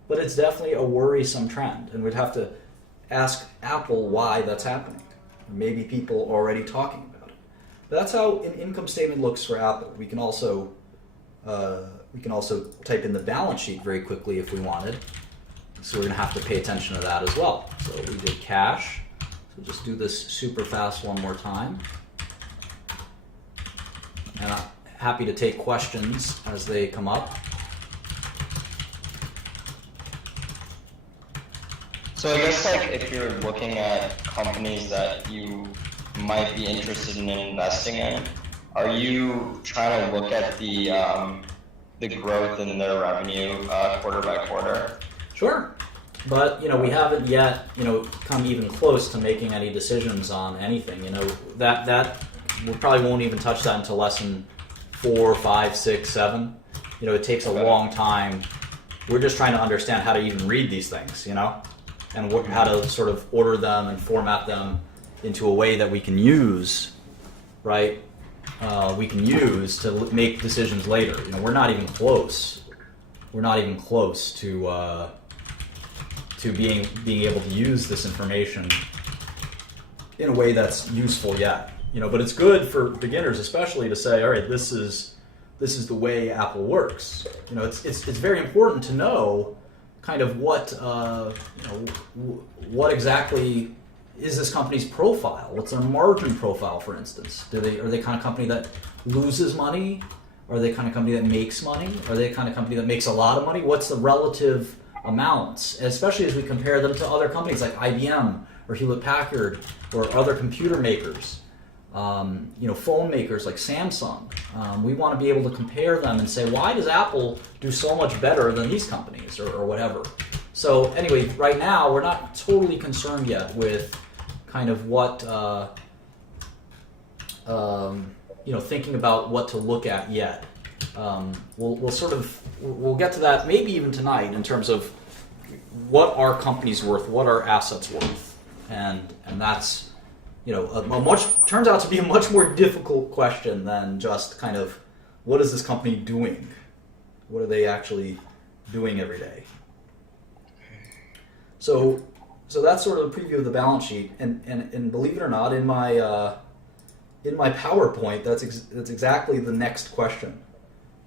But it's definitely a worrisome trend, and we'd have to ask Apple why that's happening. Maybe people are already talking about it. But that's how an income statement looks for Apple. We can also type in the balance sheet very quickly if we wanted. So we're going to have to pay attention to that as well. So we did cash. So just do this super fast one more time. And I'm happy to take questions as they come up. So I guess if you're looking at companies that you might be interested in investing in, are you trying to look at the growth in their revenue quarter by quarter? Sure, but we haven't yet come even close to making any decisions on anything. That we probably won't even touch that until lesson 4, 5, 6, 7. It takes a long time. We're just trying to understand how to even read these things, and how to sort of order them and format them into a way that we can use right? We can use to make decisions later. You know, we're not even close. We're not even close to being able to use this information in a way that's useful yet. You know, but it's good for beginners, especially, to say, all right, this is the way Apple works. You know, it's very important to know kind of what what exactly is this company's profile? What's their margin profile, for instance? Are they the kind of company that loses money? Are they the kind of company that makes money? Are they the kind of company that makes a lot of money? What's the relative amounts, especially as we compare them to other companies like IBM or Hewlett Packard or other computer makers, you know, phone makers like Samsung. We want to be able to compare them and say, why does Apple do so much better than these companies, or whatever. So anyway, right now we're not totally concerned yet with kind of what you know, thinking about what to look at yet. We'll get to that maybe even tonight in terms of what are companies worth, what are assets worth, and that's, you know, turns out to be a much more difficult question than just kind of what is this company doing, what are they actually doing every day. So that's sort of a preview of the balance sheet, and believe it or not, in my PowerPoint, that's exactly the next question,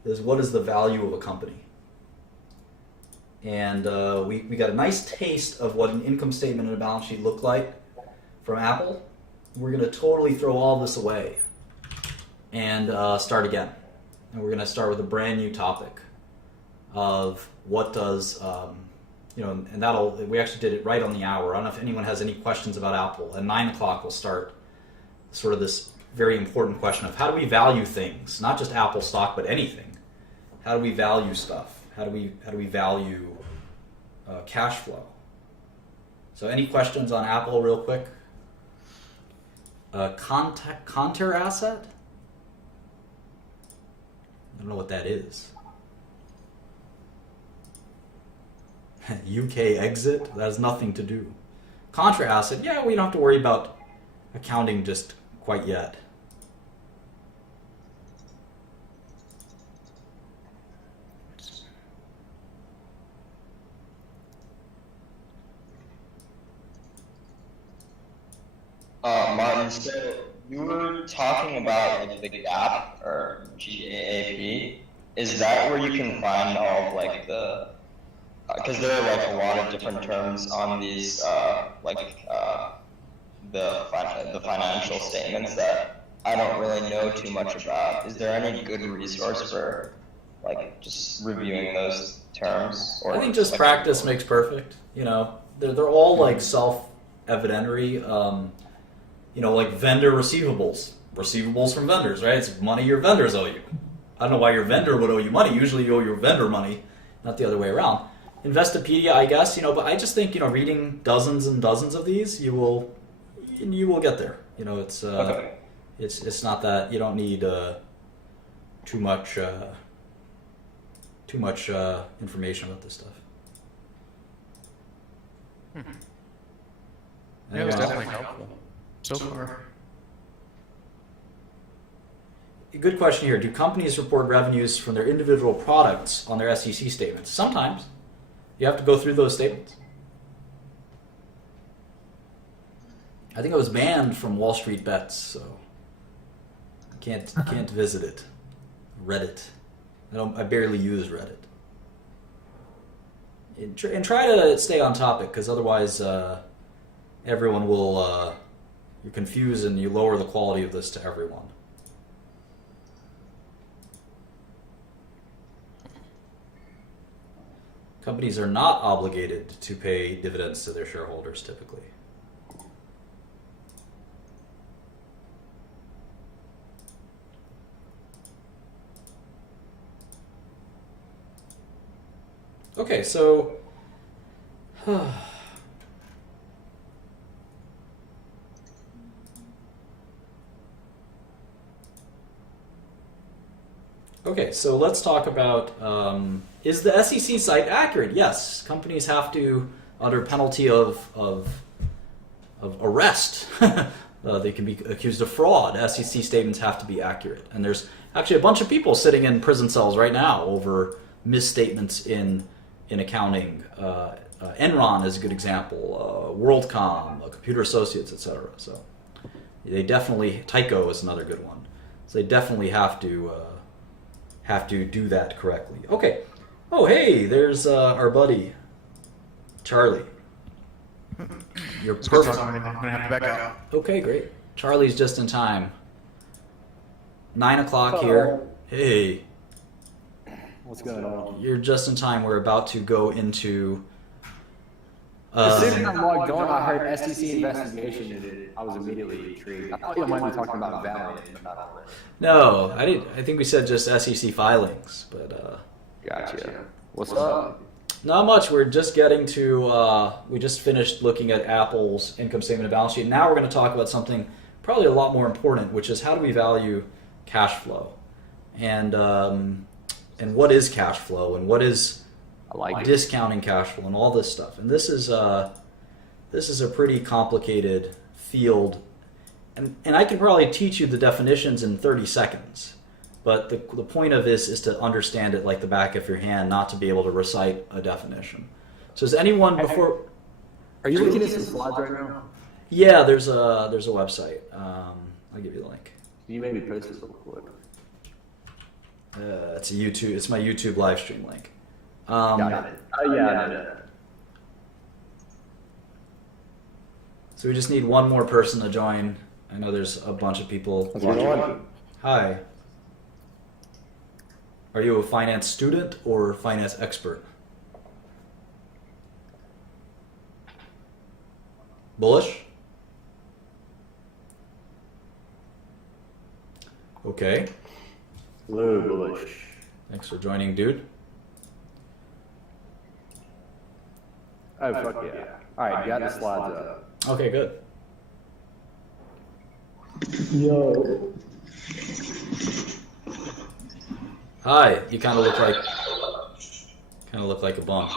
is what is the value of a company? And we got a nice taste of what an income statement and a balance sheet look like from Apple. We're going to totally throw all this away and start again. And we're going to start with a brand new topic of what does, you know, and we actually did it right on the hour. I don't know if anyone has any questions about Apple. At 9 o'clock we'll start sort of this very important question of how do we value things, not just Apple stock, but anything. How do we value stuff? How do we value cash flow? So any questions on Apple real quick? Contour asset? I don't know what that is. UK exit? That has nothing to do. Contra asset, yeah, we don't have to worry about accounting just quite yet. Martin, so you were talking about like the GAAP or GAAP. Is that where you can find all of like the? Because there are like a lot of different terms on these the financial statements that I don't really know too much about. Is there any good resource for like just reviewing those terms? Or I think just practice makes perfect. You know, they're all like self-evidentary. You know, like vendor receivables from vendors, right? It's money your vendors owe you. I don't know why your vendor would owe you money. Usually you owe your vendor money, not the other way around. Investopedia, I guess, you know, but I just think, you know, reading dozens and dozens of these, you will get there. You know, it's Okay. it's not that you don't need too much information about this stuff. Yeah, it was Anyone else? definitely helpful so far. A good question here. Do companies report revenues from their individual products on their SEC statements? Sometimes. You have to go through those statements. I think it was banned from Wall Street Bets, so I can't visit it. Reddit. I barely use Reddit. And try to stay on topic, because otherwise everyone will... you're confused and you lower the quality of this to everyone. Companies are not obligated to pay dividends to their shareholders typically. Okay, so okay, so let's talk about, is the SEC site accurate? Yes, companies have to, under penalty of arrest, They can be accused of fraud. SEC statements have to be accurate. And there's actually a bunch of people sitting in prison cells right now over misstatements in accounting. Enron is a good example. WorldCom, Computer Associates, etc. So they definitely. Tyco is another good one. So they definitely have to do that correctly. Okay. Oh, hey, there's our buddy Charlie. You're perfect. I'm gonna have to back out. Okay, great. Charlie's just in time. 9 o'clock here. Hey, What's going on? you're just in time. We're about to go into. As soon as I logged on, I heard SEC investigation, and I was immediately intrigued. I thought you might be talking about Valiant, but not already. No, I didn't. I think we said just SEC filings, but Gotcha. What's up? not much. We're just getting to. We just finished looking at Apple's income statement and balance sheet. Now we're going to talk about something probably a lot more important, which is how do we value cash flow, and what is cash flow, and what is I like it. discounting cash flow, and all this stuff. And this is a pretty complicated field, and I can probably teach you the definitions in 30 seconds. But the point of this is to understand it like the back of your hand, not to be able to recite a definition. So is anyone before? Are you looking at some slides right now? Yeah, there's a website. I'll give you the link. Can you maybe post this real quick? It's a YouTube. It's my YouTube live stream link. Got it. Oh yeah, I know that. So we just need one more person to join. I know there's a bunch of people. What's going on? Hi. Are you a finance student or finance expert? Bullish? Okay. Blue bullish. Thanks for joining, dude. Oh fuck yeah! All right, got the slides up. Okay, good. Yo. Hi. You kind of look like a bum,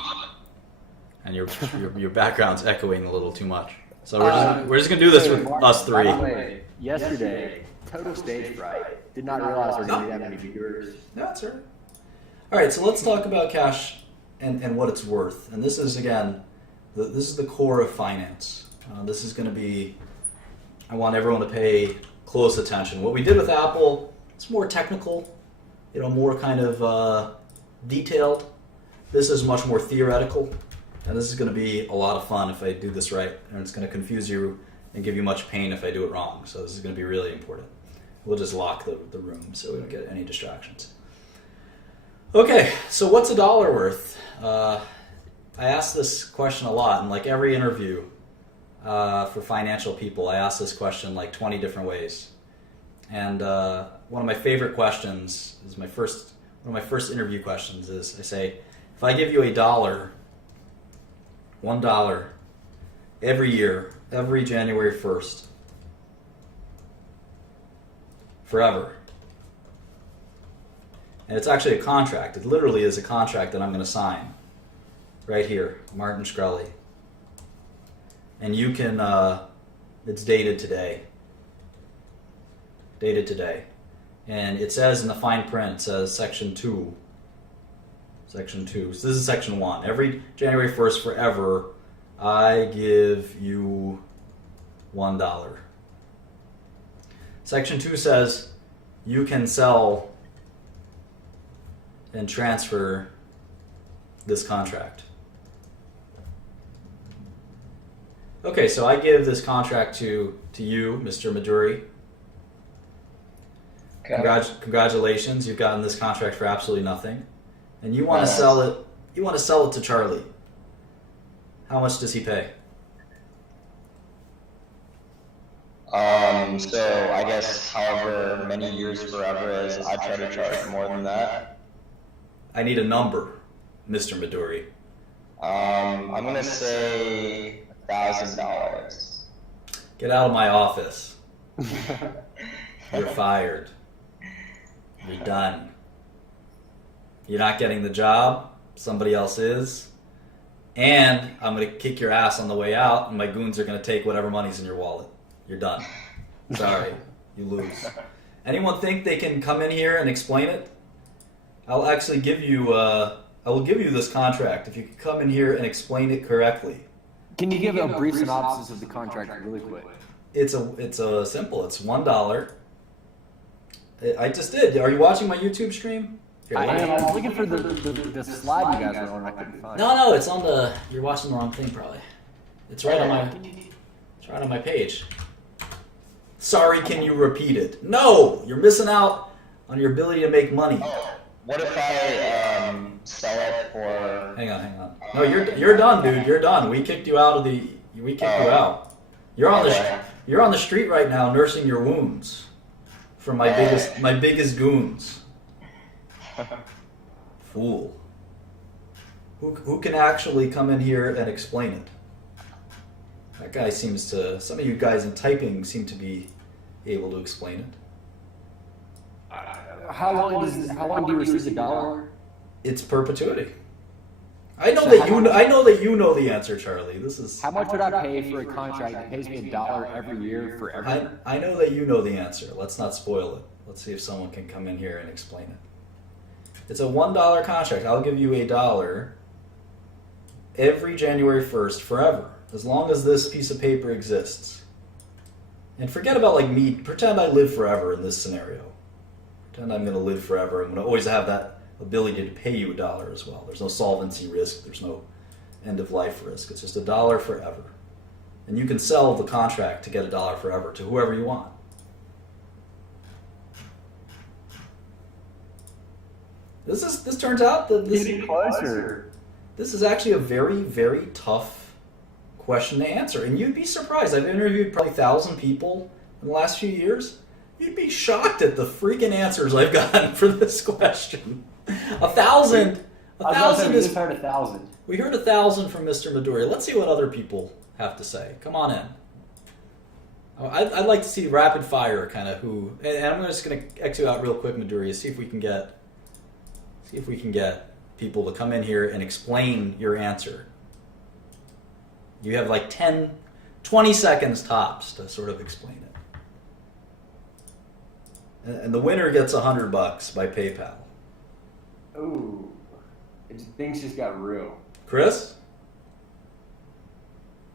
and your background's echoing a little too much. So we're just gonna do this with us By three. the way, yesterday, total stage fright. Did not realize there were going to be that many viewers. That's right. All right, so let's talk about cash and what it's worth. And this is, again, this is the core of finance. This is going to be, I want everyone to pay close attention. What we did with Apple, it's more technical, more kind of detailed. This is much more theoretical. And this is going to be a lot of fun if I do this right. And it's going to confuse you and give you much pain if I do it wrong. So this is going to be really important. We'll just lock the room so we don't get any distractions. Okay, so what's a dollar worth? I ask this question a lot in like every interview for financial people. I ask this question like 20 different ways. And one of my favorite questions is one of my first interview questions is I say, if I give you $1, $1 every year, every January 1st, forever. And it's actually a contract. It literally is a contract that I'm going to sign. Right here, Martin Shkreli. And you can, it's dated today. Dated today. And it says in the fine print, it says section 2. Section 2. So this is section 1. Every January 1st forever, I give you $1. Section 2 says you can sell and transfer this contract. Okay, so I give this contract to you, Mr. Maduri. Okay. Congratulations, you've gotten this contract for absolutely nothing. And you want to sell it. You want to sell it to Charlie. How much does he pay? So I guess however many years forever is, I try to charge more than that. I need a number, Mr. Maduri. I'm gonna say $1,000. Get out of my office. You're fired. You're done. You're not getting the job. Somebody else is. And I'm going to kick your ass on the way out, and my goons are going to take whatever money's in your wallet. You're done. Sorry, you lose. Anyone think they can come in here and explain it? I'll actually give you. I will give you this contract if you can come in here and explain it correctly. Can you give a brief synopsis of the contract really quick? It's a simple. It's $1. I just did. Are you watching my YouTube stream? Here, I let me- was looking for the slide you guys were on. I couldn't find. No, it's on the. You're watching the wrong thing, probably. It's right on my. It's right on my page. Sorry, can you repeat it? No, you're missing out on your ability to make money. Oh, what if I sell it for? Hang on. No, you're done, dude. You're done. We kicked you out of the. We kicked you out. You're on the street right now, nursing your wounds from my biggest goons. Fool. Who can actually come in here and explain it? That guy seems to. Some of you guys in typing seem to be able to explain it. How long do you receive the dollar? It's perpetuity. I know that you know the answer, Charlie. This is. How much would I pay for a contract that pays me $1 every year forever? I know that you know the answer. Let's not spoil it. Let's see if someone can come in here and explain it. It's a $1 contract. I'll give you $1 every January 1st forever, as long as this piece of paper exists. And forget about like me. Pretend I live forever in this scenario. Pretend I'm going to live forever. I'm going to always have that ability to pay you $1 as well. There's no solvency risk. There's no end of life risk. It's just $1 forever. And you can sell the contract to get $1 forever to whoever you want. This turns out that this is actually a very, very tough question to answer. And you'd be surprised. I've interviewed probably 1,000 people in the last few years. You'd be shocked at the freaking answers I've gotten for this question. 1,000. I just heard 1,000. We heard 1,000 from Mr. Midori. Let's see what other people have to say. Come on in. I'd like to see rapid fire kind of who. And I'm just going to X you out real quick, Midori. See if we can get people to come in here and explain your answer. You have like 20 seconds tops to sort of explain it. And the winner gets $100 by PayPal. Ooh, things just got real. Chris?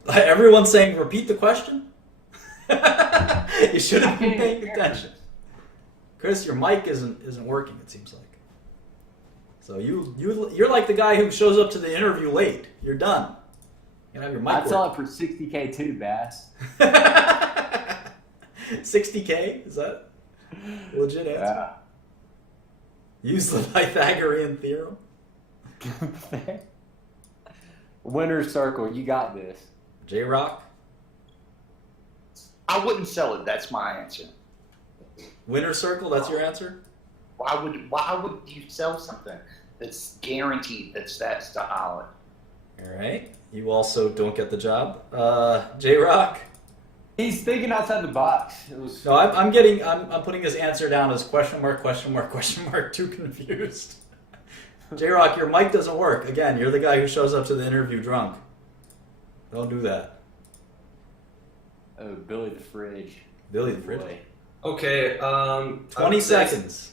Everyone's saying repeat the question? You should have been paying attention. Chris, your mic isn't working, it seems like. So you're like the guy who shows up to the interview late. You're done. You have your mic. I'd sell it for $60K too, Bass. $60K? Is that legit answer? Yeah. Use the Pythagorean theorem. Winner's circle, you got this. J-Rock? I wouldn't sell it. That's my answer. Winner's circle, that's your answer? Why would you sell something that's guaranteed that's that solid? All right. You also don't get the job. J-Rock? He's thinking outside the box. No, I'm putting his answer down as question mark, too confused. J-Rock, your mic doesn't work. Again, you're the guy who shows up to the interview drunk. Don't do that. Oh, Billy the Fridge. Billy the Fridge. Boy. Okay, 20 seconds.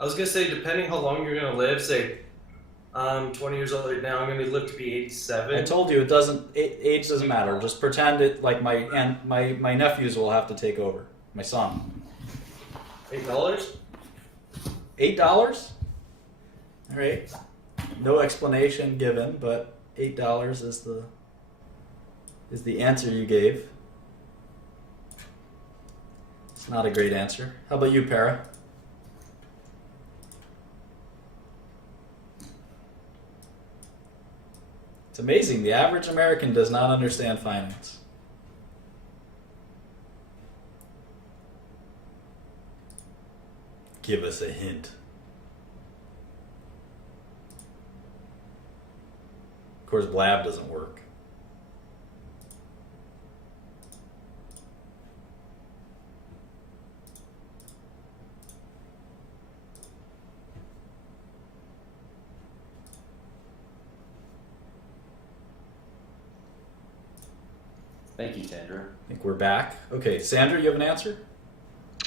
I was gonna say, depending how long you're gonna live, say, I'm 20 years old right now. I'm gonna live to be 87. I told you age doesn't matter. Just pretend it like my nephews will have to take over. My son. $8. $8? All right. No explanation given, but $8 is the answer you gave. It's not a great answer. How about you, Para? It's amazing. The average American does not understand finance. Give us a hint. Of course, blab doesn't work. Thank you, Sandra. I think we're back. Okay, Sandra, you have an answer?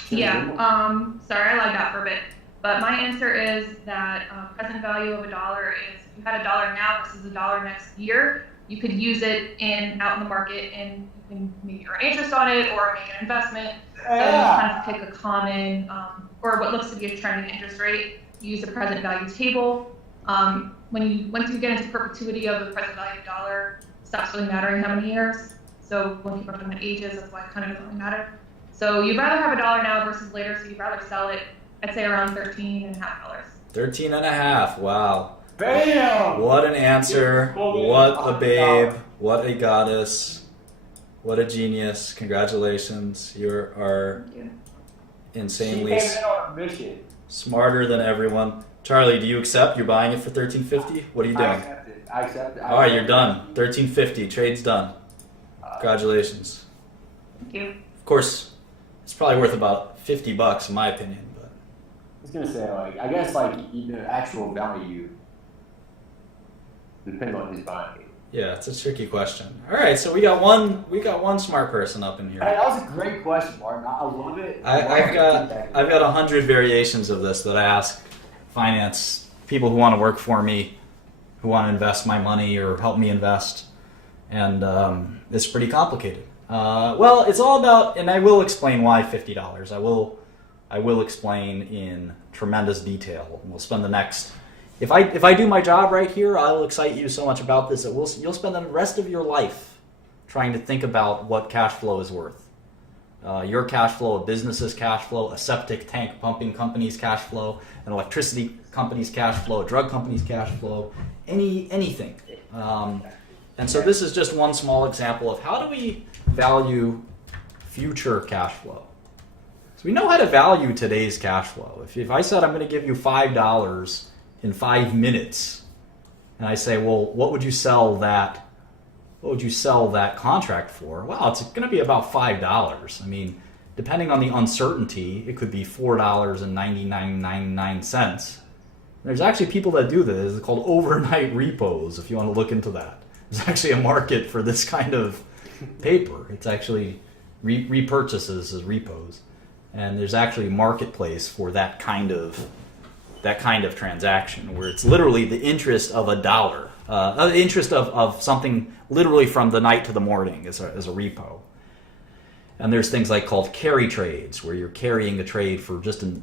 Yeah, sorry, I lagged out for a bit. But my answer is that present value of $1 is, if you had $1 now versus $1 next year, you could use it out in the market, and you can maybe earn interest on it or make an investment. So you kind of pick a common, or what looks to be a trending interest rate. You use the present value table. Once you get into perpetuity of the present value of $1, it stops really mattering how many years. So when people are talking about ages, that's why it kind of doesn't really matter. So you'd rather have $1 now versus later, so you'd rather sell it, I'd say around $13.50. $13.50. Wow. Bam! What an answer. What a babe. What a goddess. What a genius. Congratulations. You are insanely She came in on a mission. smarter than everyone. Charlie, do you accept? You're buying it for $13.50? What are you doing? I accept it. All right, you're done. $13.50. Trade's done. Congratulations. Thank you. Of course, it's probably worth about $50 in my opinion, but I was gonna say, like, I guess, like, the actual value depends on who's buying it. yeah, it's a tricky question. All right, so we got one smart person up in here. Hey, that was a great question, Martin. I love it. I've got 100 variations of this that I ask finance people who want to work for me, who want to invest my money or help me invest, and it's pretty complicated. Well, it's all about, and I will explain why $50. I will explain in tremendous detail. We'll spend the next. If I do my job right here, I'll excite you so much about this that you'll spend the rest of your life trying to think about what cash flow is worth. Your cash flow, a business's cash flow, a septic tank pumping company's cash flow, an electricity company's cash flow, a drug company's cash flow, anything. And so this is just one small example of how do we value future cash flow. So we know how to value today's cash flow. If I said I'm going to give you $5 in 5 minutes, and I say, well, what would you sell that contract for? Well, it's going to be about $5. I mean, depending on the uncertainty, it could be $4.9999. There's actually people that do this. It's called overnight repos, if you want to look into that. There's actually a market for this kind of paper. It's actually repurchases as repos. And there's actually a marketplace for that kind of transaction where it's literally the interest of $1, the interest of something literally from the night to the morning as a repo. And there's things like called carry trades where you're carrying the trade for just a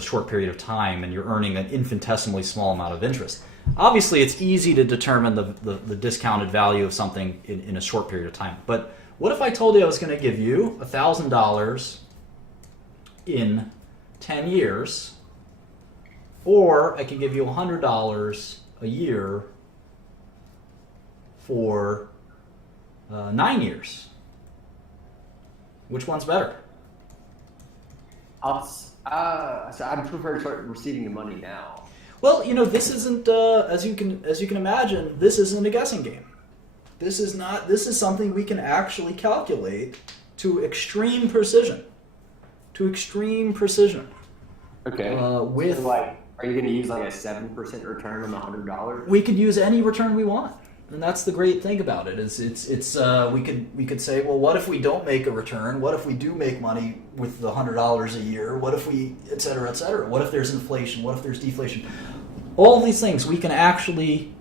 short period of time and you're earning an infinitesimally small amount of interest. Obviously, it's easy to determine the discounted value of something in a short period of time. But what if I told you I was going to give you $1,000 in 10 years, or I could give you $100 a year for 9 years? Which one's better? So I'd prefer to start receiving the money now. Well, this isn't as you can imagine. This isn't a guessing game. This is not. This is something we can actually calculate to extreme precision. Okay. With so, like, are you going to use like a 7% return on the $100? we could use any return we want, and that's the great thing about it. We could say, well, what if we don't make a return? What if we do make money with the $100 a year? What if we, et cetera, et cetera? What if there's inflation? What if there's deflation? All these things we can actually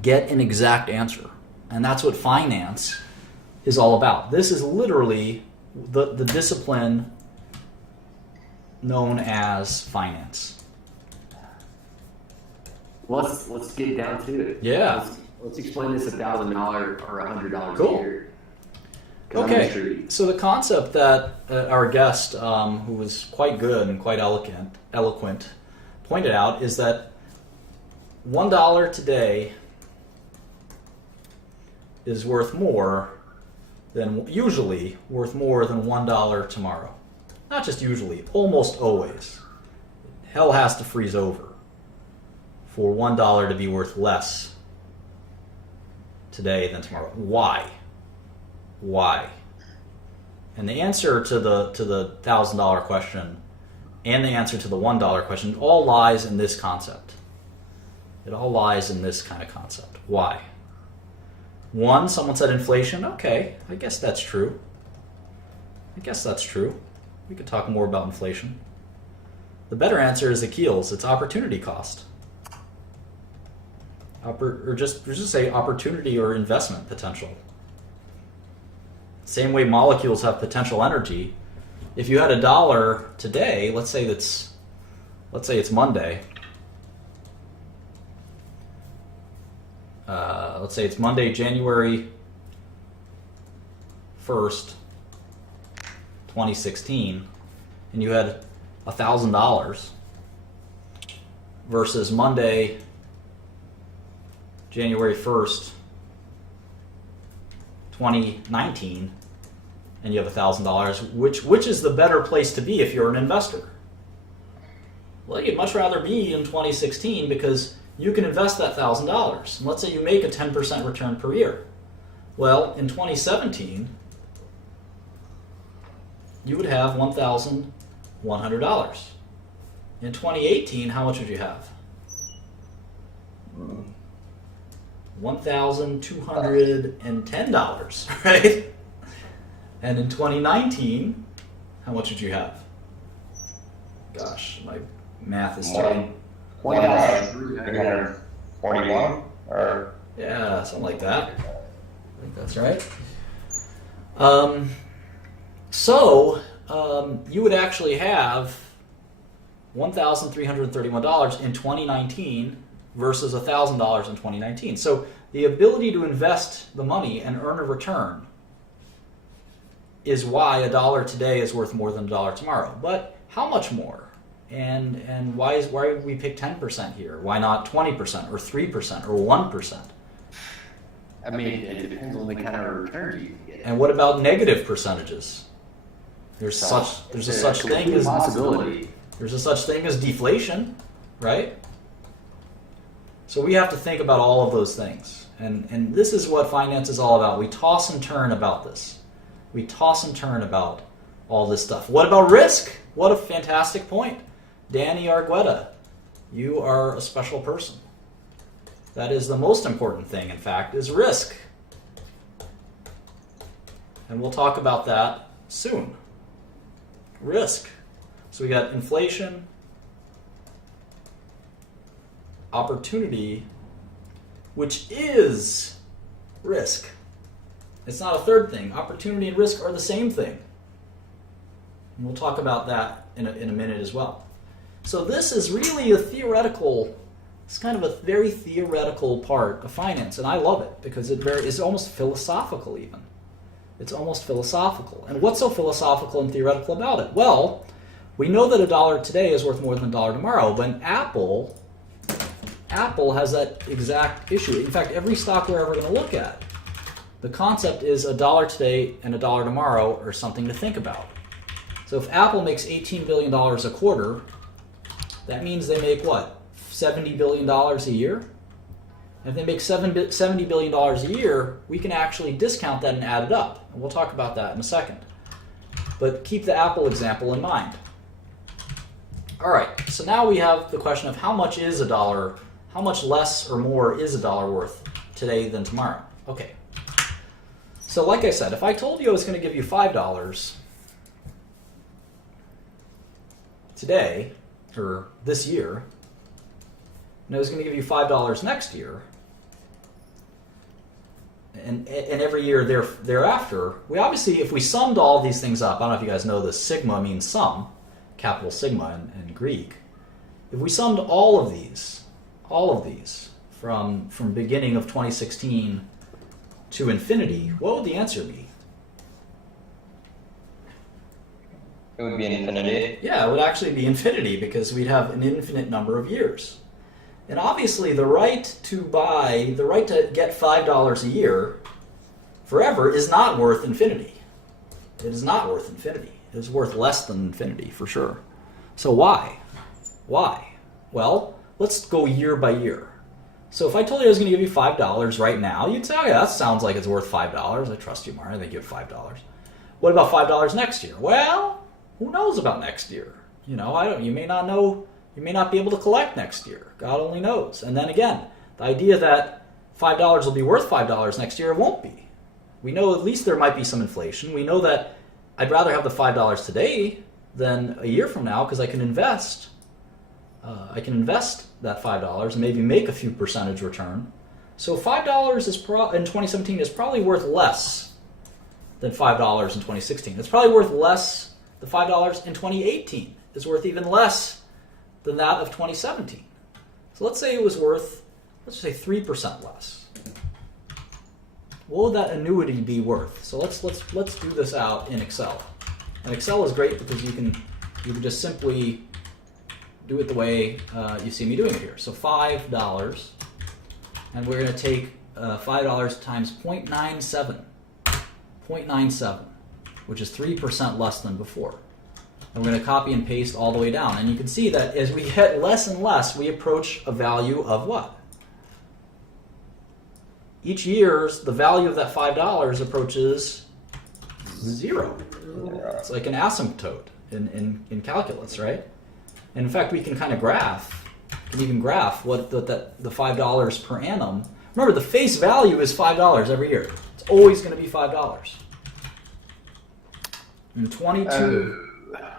get an exact answer, and that's what finance is all about. This is literally the discipline known as finance. Let's get down to it. Yeah. Let's explain this $1,000 or $100 Cool. a year. 'Cause I'm Okay, intrigued. so the concept that our guest, who was quite good and quite eloquent, pointed out is that $1 today is usually worth more than $1 tomorrow. Not just usually, almost always. Hell has to freeze over for $1 to be worth less today than tomorrow. Why? And the answer to the $1,000 question and the answer to the $1 question all lies in this concept. It all lies in this kind of concept. Why? One, someone said inflation. Okay, I guess that's true. We could talk more about inflation. The better answer is Akil's. It's opportunity cost. Or just say opportunity or investment potential. Same way molecules have potential energy. If you had $1 today, let's say it's Monday. Let's say it's Monday, January 1st, 2016, and you had $1,000 versus Monday, January 1st, 2019, and you have $1,000, which is the better place to be if you're an investor? Well, you'd much rather be in 2016 because you can invest that $1,000. And let's say you make a 10% return per year. Well, in 2017, you would have $1,100. In 2018, how much would you have? $1,210, right? And in 2019, how much would you have? Gosh, my math is terrible. 1,341 or Yeah, something like that. I think that's right. You would actually have $1,331 in 2019 versus $1,000 in 2019. So the ability to invest the money and earn a return is why $1 today is worth more than $1 tomorrow. But how much more? And why would we pick 10% here? Why not 20% or 3% or 1%? I mean, it depends on the kind of return you can get. And what about negative percentages? There's a such thing as deflation, right? So we have to think about all of those things. And this is what finance is all about. We toss and turn about this. We toss and turn about all this stuff. What about risk? What a fantastic point. Danny Argueta, you are a special person. That is the most important thing, in fact, is risk. And we'll talk about that soon. Risk. So we got inflation, opportunity, which is risk. It's not a third thing. Opportunity and risk are the same thing. And we'll talk about that in a minute as well. So this is really it's kind of a very theoretical part of finance, and I love it because it's almost philosophical even. It's almost philosophical. And what's so philosophical and theoretical about it? Well, we know that $1 today is worth more than $1 tomorrow, but Apple has that exact issue. In fact, every stock we're ever going to look at, the concept is $1 today and $1 tomorrow are something to think about. So if Apple makes $18 billion a quarter, that means they make what? $70 billion a year? And if they make $70 billion a year, we can actually discount that and add it up. And we'll talk about that in a second. But keep the Apple example in mind. All right, so now we have the question of how much is $1, how much less or more is $1 worth today than tomorrow? Okay. So like I said, if I told you I was going to give you $5 today, or this year, and I was going to give you $5 next year, and every year thereafter, we obviously, if we summed all of these things up, I don't know if you guys know this, sigma means sum, capital sigma in Greek. If we summed all of these from beginning of 2016 to infinity, what would the answer be? it would be infinity. Yeah, it would actually be infinity because we'd have an infinite number of years. And obviously the right to get $5 a year forever is not worth infinity. It is not worth infinity. It is worth less than infinity for sure. So why? Why? Well, let's go year by year. So if I told you I was going to give you $5 right now, you'd say, oh yeah, that sounds like it's worth $5. I trust you, Mark. I think you have $5. What about $5 next year? Well, who knows about next year? You may not know. You may not be able to collect next year. God only knows. And then again, the idea that $5 will be worth $5 next year. It won't be. We know at least there might be some inflation. We know that I'd rather have the $5 today than a year from now because I can invest. I can invest that $5 and maybe make a few percentage return. So $5 is in 2017 is probably worth less than $5 in 2016. It's probably worth less. The $5 in 2018 is worth even less than that of 2017. So let's say it was worth, let's say 3% less. What would that annuity be worth? So let's do this out in Excel. And Excel is great because you can just simply do it the way you see me doing it here. So $5, and we're going to take $5 times 0.97, which is 3% less than before. And we're going to copy and paste all the way down. And you can see that as we get less and less, we approach a value of what? Each year, the value of that $5 approaches 0. It's like an asymptote in calculus, right? And in fact, we can kind of graph. We can even graph what the $5 per annum. Remember, the face value is $5 every year. It's always going to be $5.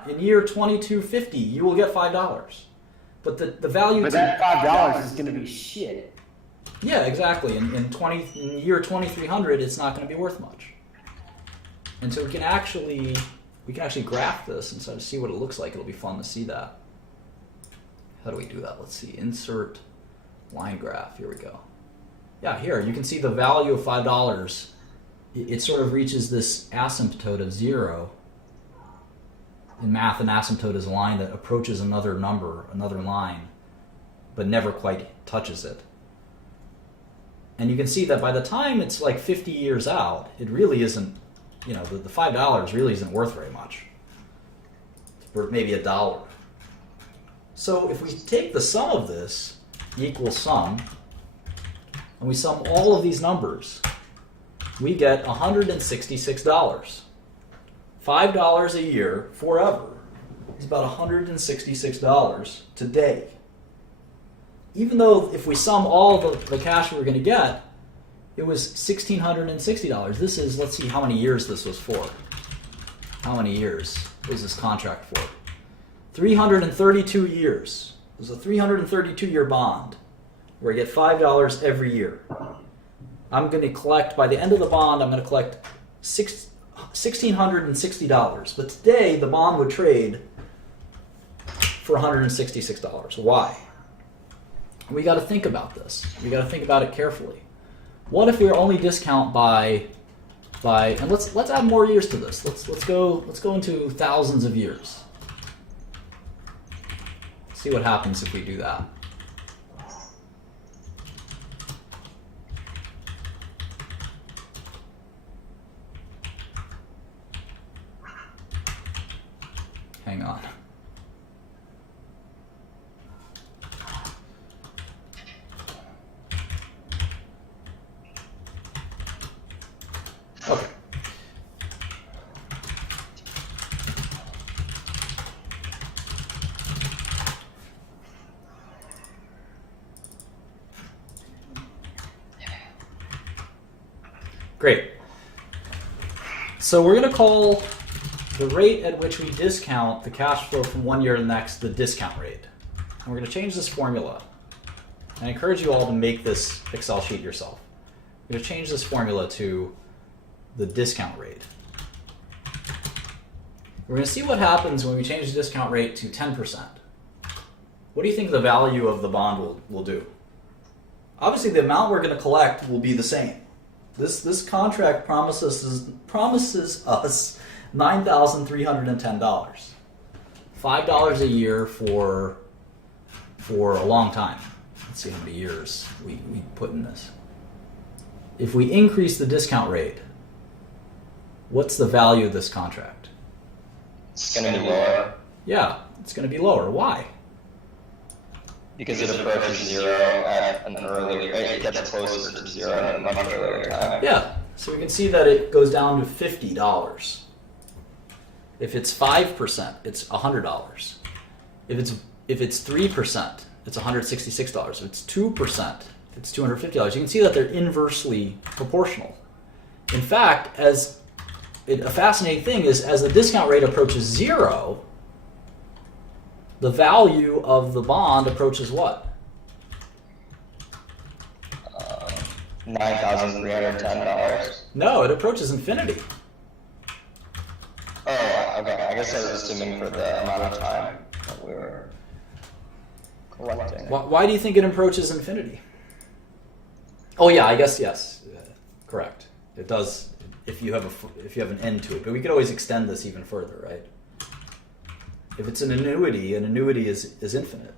In year 2250, you will get $5. But the value. But that $5 is going to be shit. Yeah, exactly. In year 2300, it's not going to be worth much. And so we can actually graph this and sort of see what it looks like. It'll be fun to see that. How do we do that? Let's see. Insert line graph. Here we go. Yeah, here you can see the value of $5. It sort of reaches this asymptote of 0. In math, an asymptote is a line that approaches another number, another line, but never quite touches it. And you can see that by the time it's like 50 years out, it really isn't, the $5 really isn't worth very much. It's worth maybe $1. So if we take the sum of this, equals sum, and we sum all of these numbers, we get $166. $5 a year forever is about $166 today. Even though if we sum all the cash we were going to get, it was $1,660. This is, let's see how many years this was for. How many years was this contract for? 332 years. It was a 332-year bond where I get $5 every year. I'm going to collect, by the end of the bond, I'm going to collect $1,660. But today, the bond would trade for $166. Why? We got to think about this. We got to think about it carefully. What if we only discount by and let's add more years to this. Let's go into thousands of years. See what happens if we do that. Hang on. Okay. Great. So we're going to call the rate at which we discount the cash flow from one year to the next the discount rate. And we're going to change this formula. And I encourage you all to make this Excel sheet yourself. We're going to change this formula to the discount rate. We're going to see what happens when we change the discount rate to 10%. What do you think the value of the bond will do? Obviously, the amount we're going to collect will be the same. This contract promises us $9,310. $5 a year for a long time. Let's see how many years we put in this. If we increase the discount rate, what's the value of this contract? It's going to be lower. Yeah, it's going to be lower. Why? Because it approaches 0 at an early rate. It gets closer to 0 at a much earlier time. Yeah, so we can see that it goes down to $50. If it's 5%, it's $100. If it's 3%, it's $166. If it's 2%, if it's $250, you can see that they're inversely proportional. In fact, a fascinating thing is as the discount rate approaches 0, the value of the bond approaches what? $9,310. No, it approaches infinity. Oh, okay. I guess I was assuming for the amount of time that we were collecting. Why do you think it approaches infinity? Oh yeah, I guess yes, correct. It does if you have an end to it. But we could always extend this even further, right? If it's an annuity is infinite.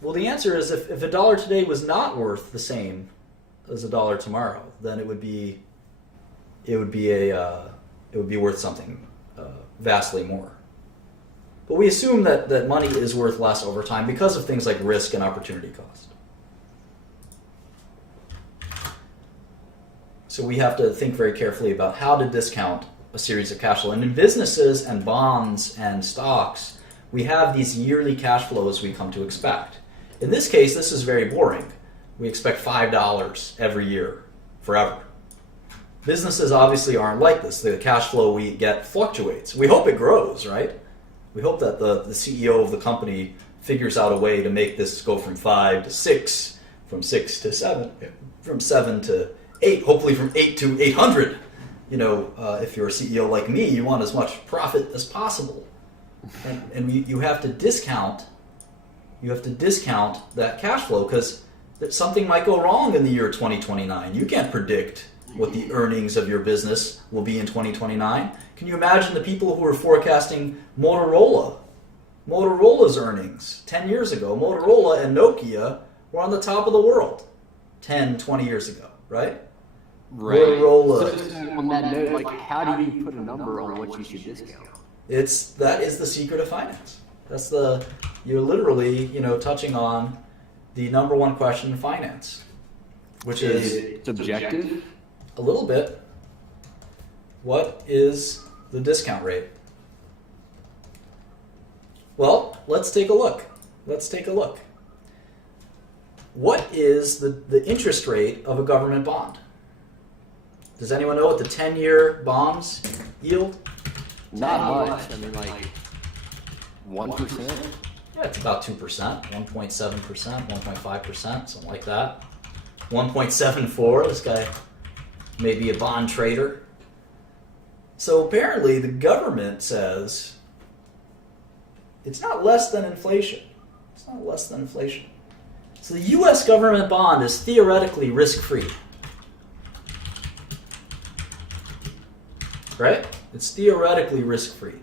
Well, the answer is if a dollar today was not worth the same as a dollar tomorrow, then it would be worth something vastly more. But we assume that money is worth less over time because of things like risk and opportunity cost. So we have to think very carefully about how to discount a series of cash flow. And in businesses and bonds and stocks, we have these yearly cash flows we come to expect. In this case, this is very boring. We expect $5 every year, forever. Businesses obviously aren't like this. The cash flow we get fluctuates. We hope it grows, right? We hope that the CEO of the company figures out a way to make this go from 5 to 6, from 6 to 7, from 7 to 8, hopefully from 8 to 800. You know, if you're a CEO like me, you want as much profit as possible. And you have to discount that cash flow because something might go wrong in the year 2029. You can't predict what the earnings of your business will be in 2029. Can you imagine the people who were forecasting Motorola's earnings 10 years ago? Motorola and Nokia were on the top of the world 10, 20 years ago, right? Right. Motorola. So on that note, like, how do you put a number on what you should discount? That is the secret of finance. You're literally, touching on the number one question in finance, which is subjective. A little bit. What is the discount rate? Well, let's take a look. What is the interest rate of a government bond? Does anyone know what the 10-year bonds yield? Not much. I mean, like 1%. Yeah, it's about 2%, 1.7%, 1.5%, something like that. 1.74. This guy may be a bond trader. So apparently, the government says it's not less than inflation. So the U.S. government bond is theoretically risk-free. Right? It's theoretically risk-free.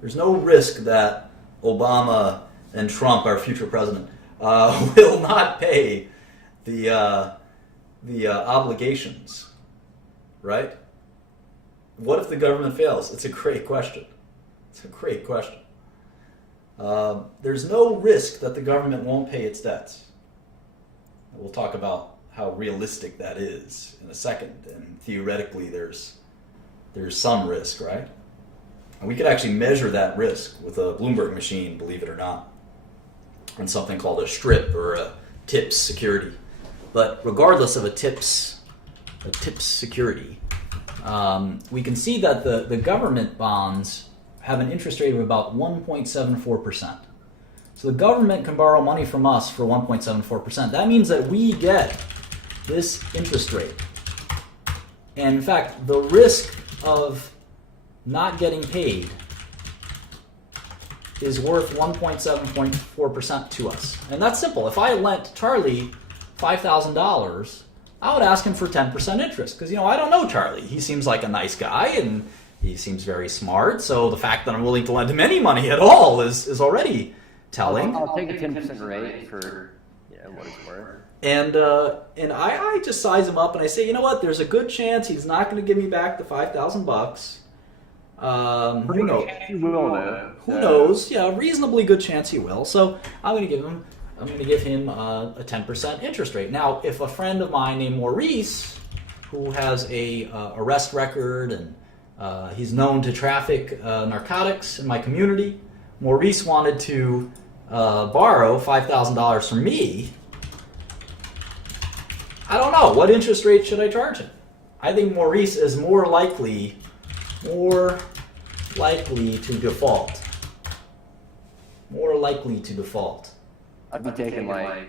There's no risk that Obama and Trump, our future president, will not pay the obligations. Right? What if the government fails? It's a great question. There's no risk that the government won't pay its debts. We'll talk about how realistic that is in a second. And theoretically, there's some risk, right? And we could actually measure that risk with a Bloomberg machine, believe it or not, and something called a strip or a TIPS security. But regardless of a TIPS security, we can see that the government bonds have an interest rate of about 1.74%. So the government can borrow money from us for 1.74%. That means that we get this interest rate. And in fact, the risk of not getting paid is worth 1.7.4% to us. And that's simple. If I lent Charlie $5,000, I would ask him for 10% interest because, I don't know Charlie. He seems like a nice guy and he seems very smart. So the fact that I'm willing to lend him any money at all is already telling. I'll take a 10% rate for what it's worth. And I just size him up and I say, you know what? There's a good chance he's not going to give me back the $5,000. Who knows? He will, though. Who knows? Yeah, a reasonably good chance he will. So I'm going to give him a 10% interest rate. Now, if a friend of mine named Maurice, who has a arrest record and he's known to traffic narcotics in my community, Maurice wanted to borrow $5,000 from me, I don't know. What interest rate should I charge him? I think Maurice is more likely to default. More likely to default. I'd be taking like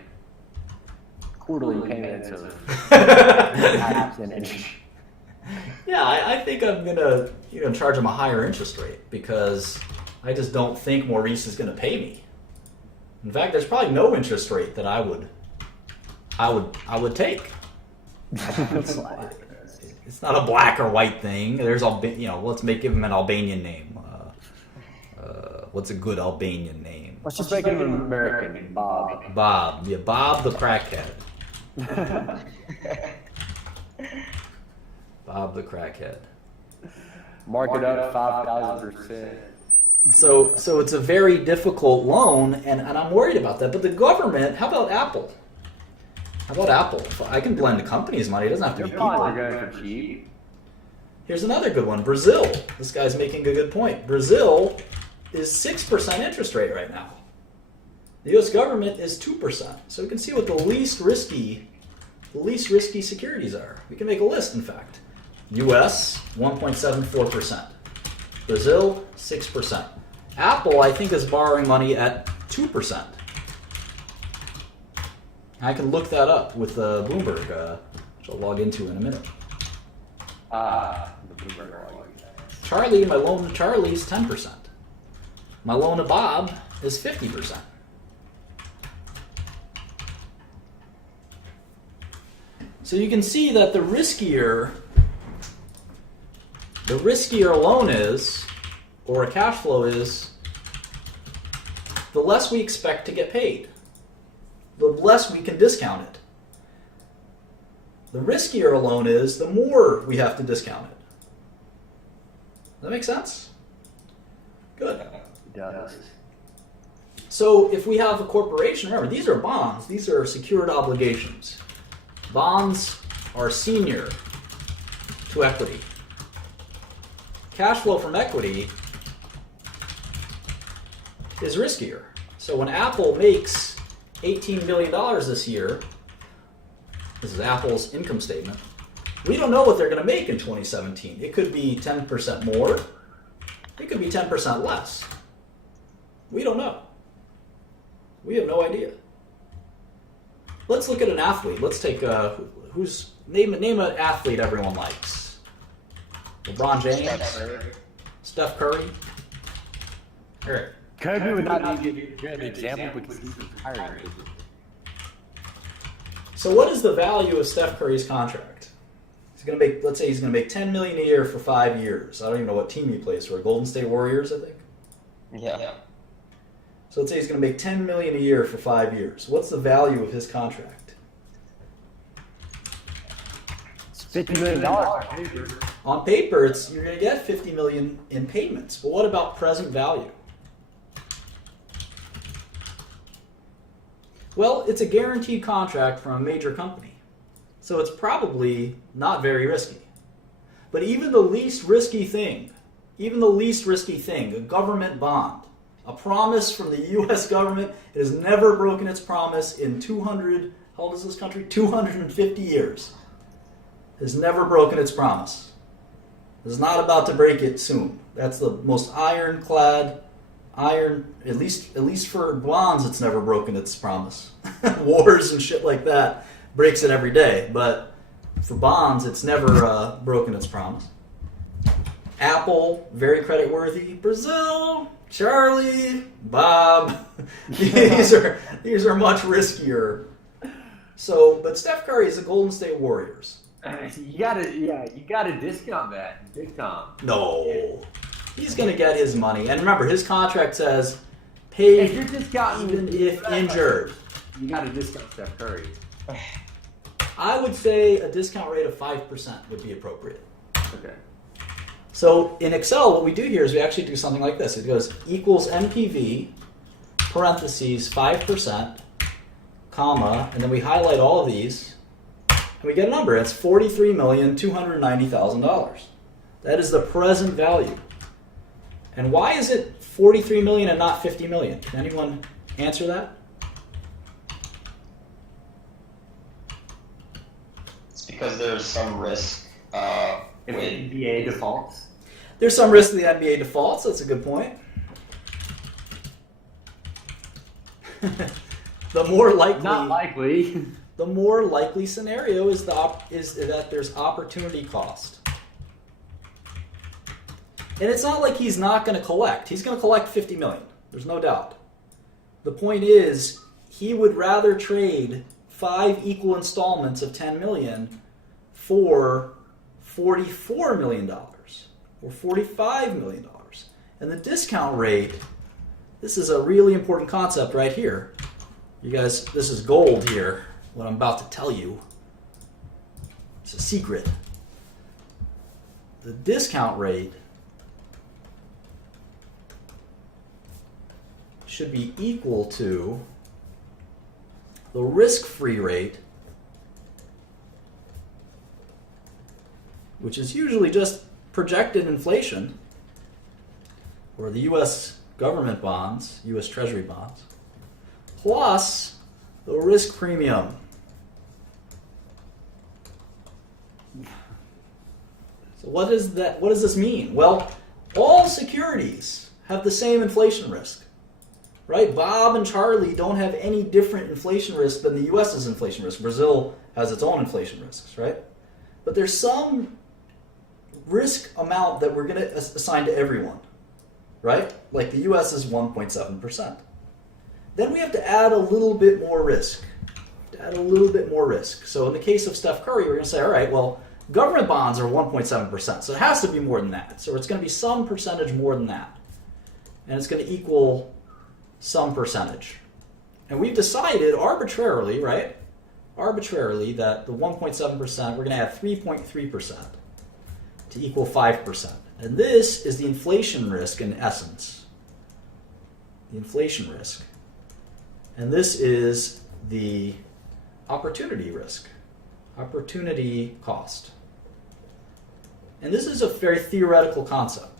quarterly payments of half percentage. Yeah, I think I'm gonna charge him a higher interest rate because I just don't think Maurice is gonna pay me. In fact, there's probably no interest rate that I would take. It's not a black or white thing. There's let's give him an Albanian name. What's a good Albanian name? Let's just make him an American, Bob. Bob. Yeah, Bob the crackhead. Bob the crackhead. Mark it up 5,000%. So it's a very difficult loan, and I'm worried about that. But the government, how about Apple? I can blend the company's money. It doesn't have to be They're probably people. going for cheap. Here's another good one. Brazil. This guy's making a good point. Brazil is 6% interest rate right now. The U.S. government is 2%. So we can see what the least risky securities are. We can make a list, in fact. U.S. 1.74%. Brazil 6%. Apple, I think, is borrowing money at 2%. I can look that up with Bloomberg, which I'll log into in a minute. The Bloomberg log. Charlie, my loan to Charlie is 10%. My loan to Bob is 50%. So you can see that the riskier a loan is, or a cash flow is, the less we expect to get paid. The less we can discount it. The riskier a loan is, the more we have to discount it. Does that make sense? Good. It does. So if we have a corporation, remember, these are bonds. These are secured obligations. Bonds are senior to equity. Cash flow from equity is riskier. So when Apple makes $18 million this year, this is Apple's income statement, we don't know what they're going to make in 2017. It could be 10% more. It could be 10% less. We don't know. We have no idea. Let's look at an athlete. Let's take name an athlete everyone likes. LeBron James, Steph Curry. All right. Kobe would not need to give an example because he's retiring. So what is the value of Steph Curry's contract? He's going to make, let's say he's going to make $10 million a year for 5 years. I don't even know what team he plays for. Golden State Warriors, I think. Yeah. So let's say he's going to make $10 million a year for 5 years. What's the value of his contract? It's $50 million on paper. On paper, you're going to get $50 million in payments. But what about present value? Well, it's a guaranteed contract from a major company. So it's probably not very risky. But even the least risky thing, a government bond, a promise from the U.S. government, it has never broken its promise in 200, how old is this country? 250 years. It has never broken its promise. It's not about to break it soon. That's the most ironclad, at least for bonds, it's never broken its promise. Wars and shit like that breaks it every day, but for bonds, it's never broken its promise. Apple, very creditworthy. Brazil, Charlie, Bob, these are much riskier. So, but Steph Curry is the Golden State Warriors. You gotta discount that big time. No, he's gonna get his money. And remember, his contract says, paid If you're discounting, even if injured. you gotta discount Steph Curry. I would say a discount rate of 5% would be appropriate. Okay. So in Excel, what we do here is we actually do something like this. It goes equals NPV, parentheses, 5%, comma, and then we highlight all of these, and we get a number. It's $43,290,000. That is the present value. And why is it $43 million and not $50 million? Can anyone answer that? It's because there's some risk If with the NBA defaults. There's some risk to the NBA defaults. That's a good point. The more likely, Not likely. the more likely scenario is that there's opportunity cost. And it's not like he's not going to collect. He's going to collect 50 million. There's no doubt. The point is, he would rather trade 5 equal installments of 10 million for $44 million or $45 million. And the discount rate, this is a really important concept right here. You guys, this is gold here, what I'm about to tell you. It's a secret. The discount rate should be equal to the risk-free rate, which is usually just projected inflation, or the U.S. government bonds, U.S. Treasury bonds, plus the risk premium. So what is that? What does this mean? Well, all securities have the same inflation risk. Right? Bob and Charlie don't have any different inflation risk than the U.S.'s inflation risk. Brazil has its own inflation risks, right? But there's some risk amount that we're going to assign to everyone, right? Like the U.S. is 1.7%. Then we have to add a little bit more risk. So in the case of Steph Curry, we're going to say, all right, well, government bonds are 1.7%, so it has to be more than that. So it's going to be some percentage more than that. And it's going to equal some percentage. And we've decided arbitrarily, right? Arbitrarily that the 1.7%, we're going to add 3.3% to equal 5%. And this is the inflation risk in essence. The inflation risk. And this is the opportunity risk. Opportunity cost. And this is a very theoretical concept.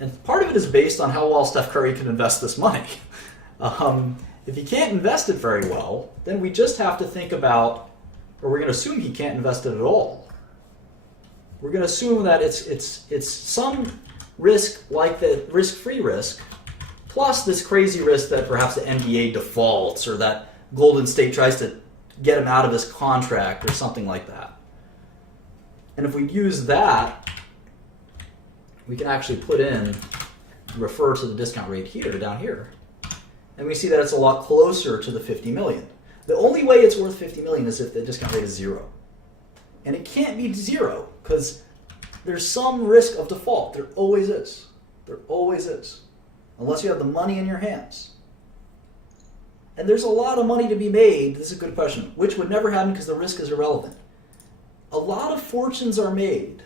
And part of it is based on how well Steph Curry can invest this money. If he can't invest it very well, then we just have to think about, or we're going to assume he can't invest it at all. We're going to assume that it's some risk like the risk-free risk, plus this crazy risk that perhaps the NBA defaults or that Golden State tries to get him out of his contract or something like that. And if we use that, we can actually put in, refer to the discount rate here, down here, and we see that it's a lot closer to the 50 million. The only way it's worth 50 million is if the discount rate is 0. And it can't be 0 because there's some risk of default. There always is. There always is. Unless you have the money in your hands. And there's a lot of money to be made, this is a good question, which would never happen because the risk is irrelevant. A lot of fortunes are made.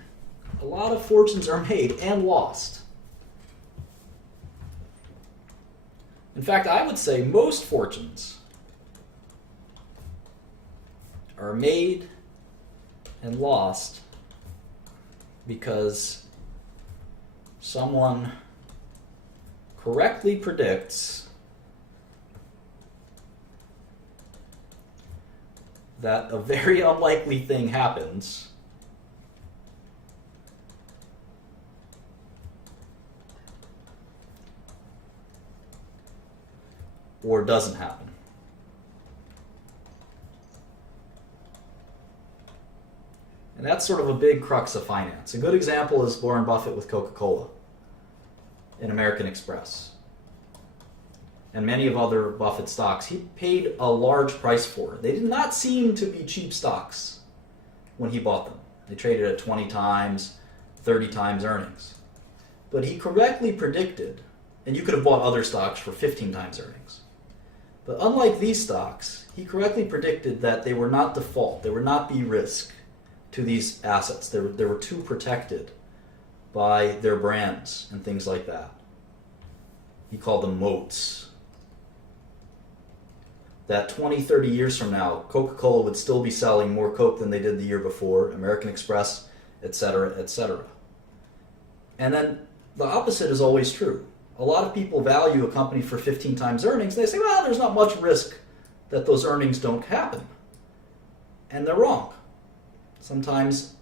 A lot of fortunes are made and lost. In fact, I would say most fortunes are made and lost because someone correctly predicts that a very unlikely thing happens or doesn't happen. And that's sort of a big crux of finance. A good example is Warren Buffett with Coca-Cola and American Express. And many of other Buffett stocks, he paid a large price for. They did not seem to be cheap stocks when he bought them. They traded at 20 times, 30 times earnings. But he correctly predicted, and you could have bought other stocks for 15 times earnings. But unlike these stocks, he correctly predicted that they were not default, they would not be risk to these assets. They were too protected by their brands and things like that. He called them moats. That 20, 30 years from now, Coca-Cola would still be selling more Coke than they did the year before, American Express, etc., etc. And then the opposite is always true. a lot of people value a company for 15 times earnings. They say, well, there's not much risk that those earnings don't happen. And they're wrong. Sometimes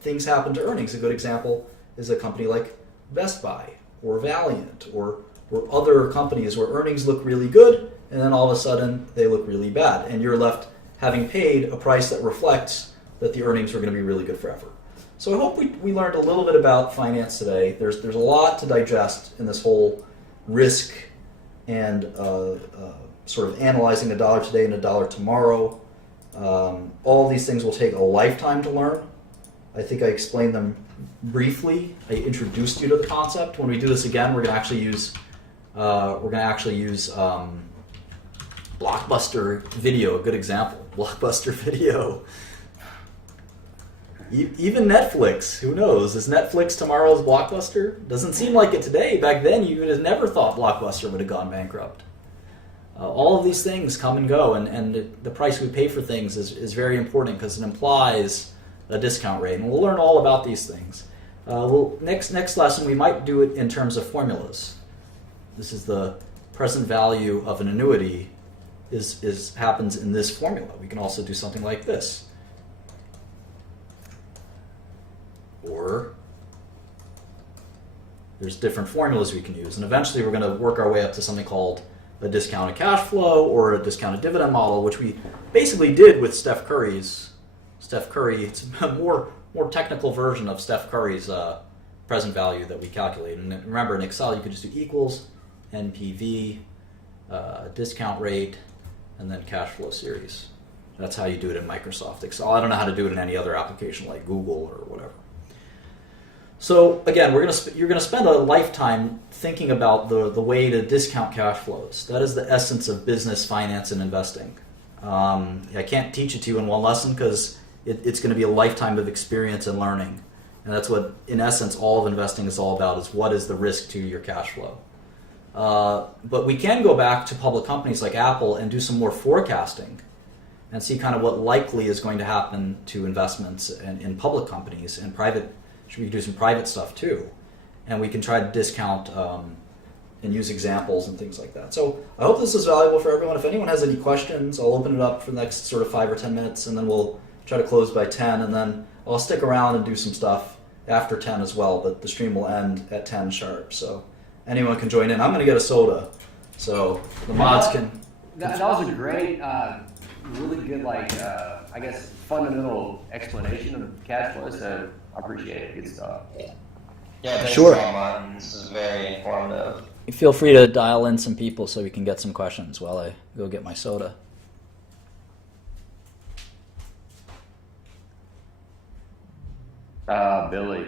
things happen to earnings. A good example is a company like Best Buy or Valiant or other companies where earnings look really good and then all of a sudden they look really bad. And you're left having paid a price that reflects that the earnings were going to be really good forever. So I hope we learned a little bit about finance today. There's a lot to digest in this whole risk and sort of analyzing a dollar today and a dollar tomorrow. All these things will take a lifetime to learn. I think I explained them briefly. I introduced you to the concept. When we do this again, we're going to actually use Blockbuster Video, a good example. Blockbuster Video. Even Netflix, who knows? Is Netflix tomorrow's Blockbuster? Doesn't seem like it today. Back then, you would have never thought Blockbuster would have gone bankrupt. All of these things come and go, and the price we pay for things is very important because it implies a discount rate. And we'll learn all about these things. Next lesson, we might do it in terms of formulas. This is the present value of an annuity happens in this formula. We can also do something like this. Or there's different formulas we can use. And eventually we're going to work our way up to something called a discounted cash flow or a discounted dividend model, which we basically did with Steph Curry. It's a more technical version of Steph Curry's present value that we calculate. And remember, in Excel, you could just do equals, NPV, discount rate, and then cash flow series. That's how you do it in Microsoft Excel. I don't know how to do it in any other application like Google or whatever. So again, you're gonna spend a lifetime thinking about the way to discount cash flows. That is the essence of business, finance, and investing. I can't teach it to you in one lesson because it's going to be a lifetime of experience and learning. And that's what, in essence, all of investing is all about, is what is the risk to your cash flow. But we can go back to public companies like Apple and do some more forecasting and see kind of what likely is going to happen to investments in public companies and private. Should we do some private stuff too? And we can try to discount and use examples and things like that. So I hope this is valuable for everyone. If anyone has any questions, I'll open it up for the next sort of 5 or 10 minutes, and then we'll try to close by 10, and then I'll stick around and do some stuff after 10 as well, but the stream will end at 10 sharp. So anyone can join in. I'm going to get a soda, so the mods can... That was a great, really good, I guess, fundamental explanation of cash flow, so I appreciate it. Good stuff. Yeah, thanks Sure. a lot, Martin. This is very informative. Feel free to dial in some people so we can get some questions while I go get my soda. Billy.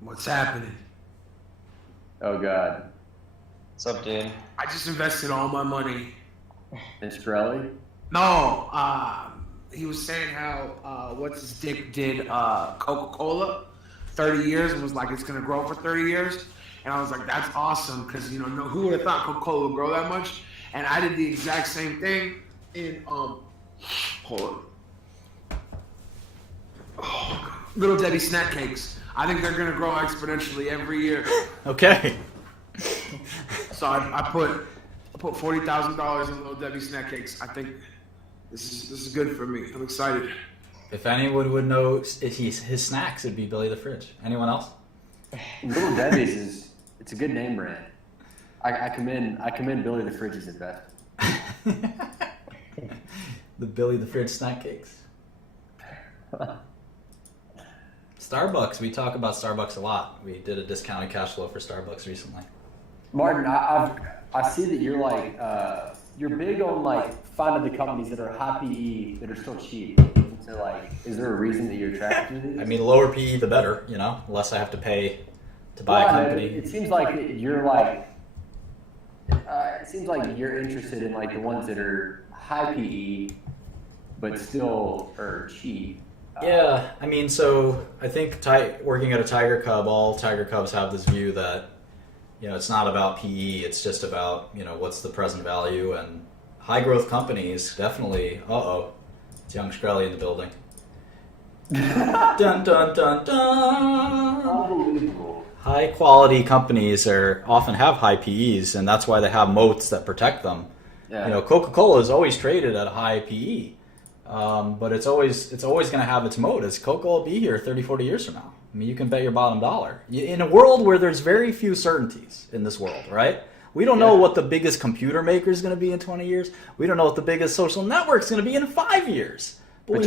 What's happening? Oh, God. What's up, dude? I just invested all my money. And Shkreli? No, he was saying how what's his dick did Coca-Cola 30 years and was like, it's gonna grow for 30 years. And I was like, that's awesome, because who would have thought Coca-Cola would grow that much? And I did the exact same thing in hold on. Oh, Little Debbie snack cakes. I think they're gonna grow exponentially every year. Okay. So I put $40,000 in Little Debbie snack cakes. I think this is good for me. I'm excited. If anyone would know his snacks, it'd be Billy the Fridge. Anyone else? Little Debbie's it's a good name brand. I commend Billy the Fridge's investment. The Billy the Fridge snack cakes. Starbucks, we talk about Starbucks a lot. We did a discounted cash flow for Starbucks recently. Martin, I see that you're big on finding the companies that are high PE that are still cheap. So is there a reason that you're attracted to these? I mean, lower PE the better, the less I have to pay to buy a company. It seems like you're it seems like you're interested in the ones that are high PE but still are cheap. Yeah, I mean, so I think working at a Tiger Cub, all Tiger Cubs have this view that it's not about PE, it's just about, what's the present value, and high growth companies definitely, it's young Shkreli in the building. Dun dun dun dun. Unbelievable. High quality companies often have high PEs, and that's why they have moats that protect them. Yeah. You know, Coca-Cola is always traded at a high PE, but it's always going to have its moat. Is Coca-Cola be here 30, 40 years from now? I mean, you can bet your bottom dollar. In a world where there's very few certainties in this world, right? We don't know what the biggest computer maker is going to be in 20 years. We don't know what the biggest social network is going to be in 5 years. But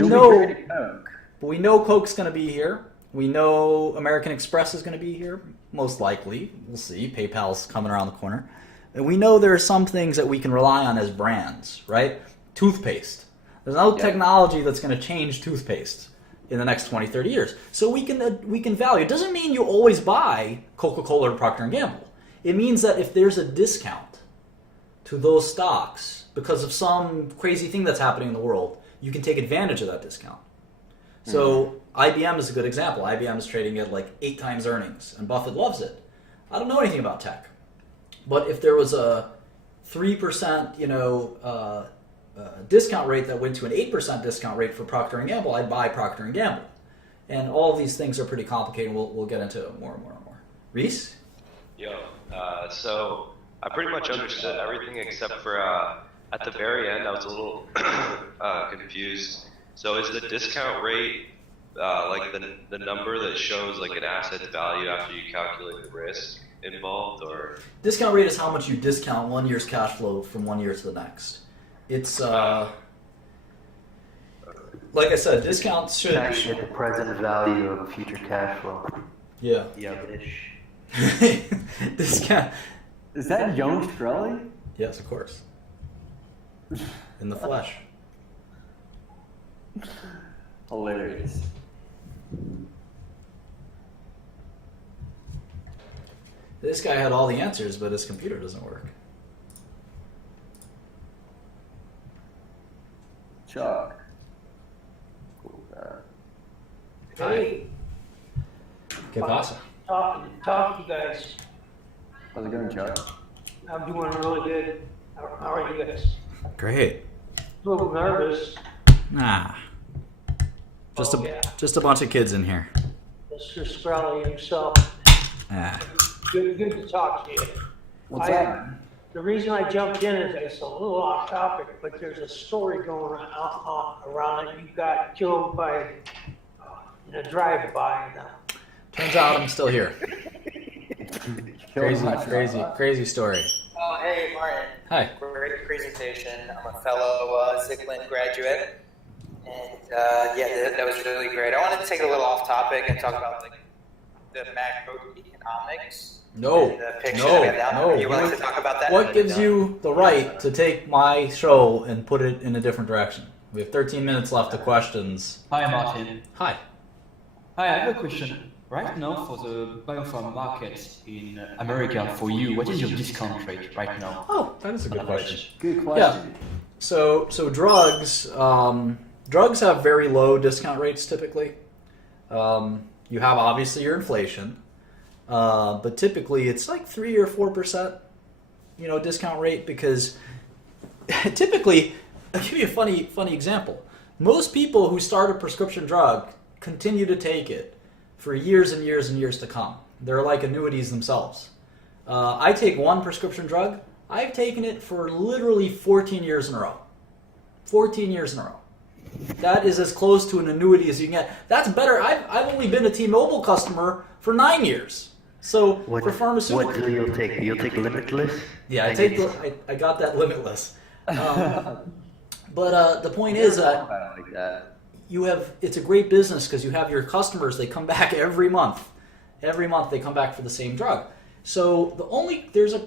we know Coke's going to be here. We know American Express is going to be here, most likely. We'll see. PayPal's coming around the corner. And we know there are some things that we can rely on as brands, right? Toothpaste. There's no technology that's going to change toothpaste in the next 20, 30 years. So we can value. It doesn't mean you always buy Coca-Cola or Procter & Gamble. It means that if there's a discount to those stocks because of some crazy thing that's happening in the world, you can take advantage of that discount. So IBM is a good example. IBM is trading at like 8 times earnings, and Buffett loves it. I don't know anything about tech, but if there was a 3% discount rate that went to an 8% discount rate for Procter & Gamble, I'd buy Procter & Gamble. And all of these things are pretty complicated. We'll get into it more and more and more. Reese? So I pretty much understood everything except for at the very end I was a little confused. So is the discount rate like the number that shows like an asset's value after you calculate the risk involved, or? Discount rate is how much you discount 1 year's cash flow from 1 year to the next. It's like I said, discounts should. Actually, the present value of future cash flow. Yeah. Yeah, bitch. Discount. Is that young Shkreli? Yes, of course. In the flesh. Hilarious. This guy had all the answers, but his computer doesn't work. Chuck. Hey, ¿Qué pasa? talk you guys. How's it going, Chuck? I'm doing really good. How are you guys? Great. A little nervous. Nah. Just Oh, yeah. just a bunch of kids in here. Mr. Shkreli himself. Ah. Good to talk to you. What's up? The reason I jumped in is it's a little off topic, but there's a story going around that you got killed by in a drive-by. Turns out I'm still here. Crazy story. Oh, hey, Martin. Hi. Great presentation. I'm a fellow Zigland graduate. And that was really great. I wanted to take a little off topic and talk about like the macroeconomics. No. And the picture that we have now. Are you willing to talk about that? What gives you the right to take my show and put it in a different direction? We have 13 minutes left to questions. Hi, Martin. Hi. Hi, I have a question. Right now, for the biopharm market in America, for you, what is your discount rate right now? Oh, that is a good question. Good question. Yeah. So drugs have very low discount rates typically. You have obviously your inflation, but typically it's like 3 or 4%, discount rate, because typically, I'll give you a funny example. Most people who start a prescription drug continue to take it for years and years and years to come. They're like annuities themselves. I take one prescription drug. I've taken it for literally 14 years in a row. 14 years in a row. That is as close to an annuity as you can get. That's better. I've only been a T-Mobile customer for 9 years. So for pharmaceuticals, What do you take? You'll take Limitless? yeah, I got that Limitless. But the point is that like that. it's a great business because you have your customers. They come back every month. Every month they come back for the same drug. So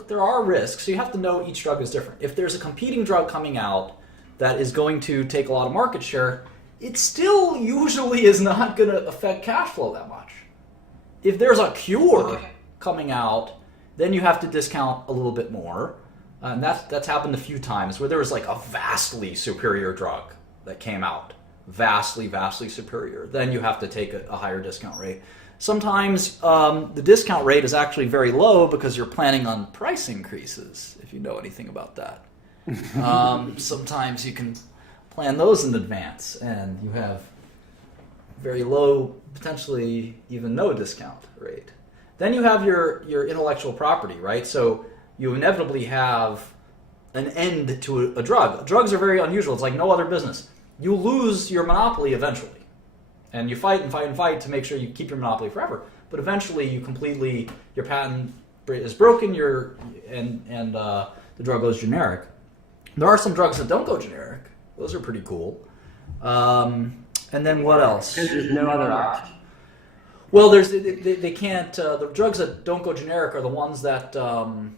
there are risks. So you have to know each drug is different. If there's a competing drug coming out that is going to take a lot of market share, it still usually is not going to affect cash flow that much. If there's a cure coming out, then you have to discount a little bit more. And that's happened a few times where there was like a vastly superior drug that came out. Vastly superior. Then you have to take a higher discount rate. Sometimes the discount rate is actually very low because you're planning on price increases, if you know anything about that. Sometimes you can plan those in advance, and you have very low, potentially even no discount rate. Then you have your intellectual property, right? So you inevitably have an end to a drug. Drugs are very unusual. It's like no other business. You lose your monopoly eventually. And you fight and fight and fight to make sure you keep your monopoly forever. But eventually your patent is broken, and the drug goes generic. There are some drugs that don't go generic. Those are pretty cool. And then what else? There's no other option. Well, they can't. The drugs that don't go generic are the ones that the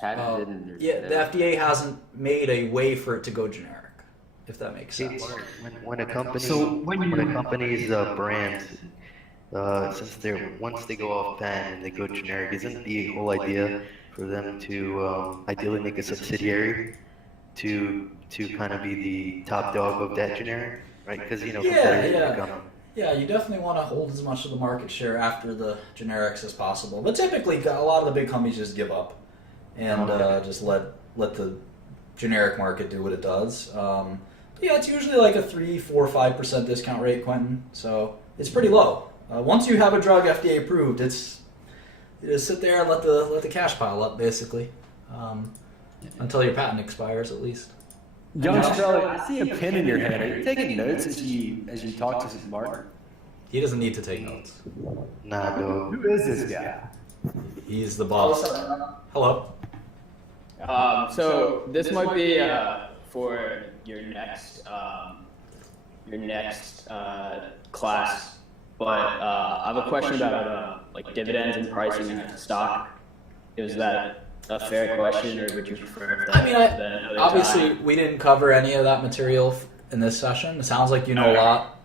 FDA hasn't made a way for it to go generic, if that makes sense. When a company company's brand, since once they go off patent and they go generic, isn't the whole idea for them to ideally make a subsidiary to kind of be the top dog of that generic, right? Because Yeah, you definitely want to hold as much of the market share after the generics as possible. But typically, a lot of the big companies just give up and just let the generic market do what it does. It's usually like a 3, 4, 5% discount rate, Quentin. So it's pretty low. Once you have a drug FDA approved, you just sit there and let the cash pile up, basically, until your patent expires, at least. Young Shkreli, I see a pen in your hand. Are you taking notes as you talk to Martin? He doesn't need to take notes. Nah, dude. Who is this guy? He's the boss. Hello. So this might be for your next class, but I have a question about like dividends and pricing of stock. Is that a fair question, or would you prefer that? I mean, obviously, we didn't cover any of that material in this session. It sounds like you know a lot.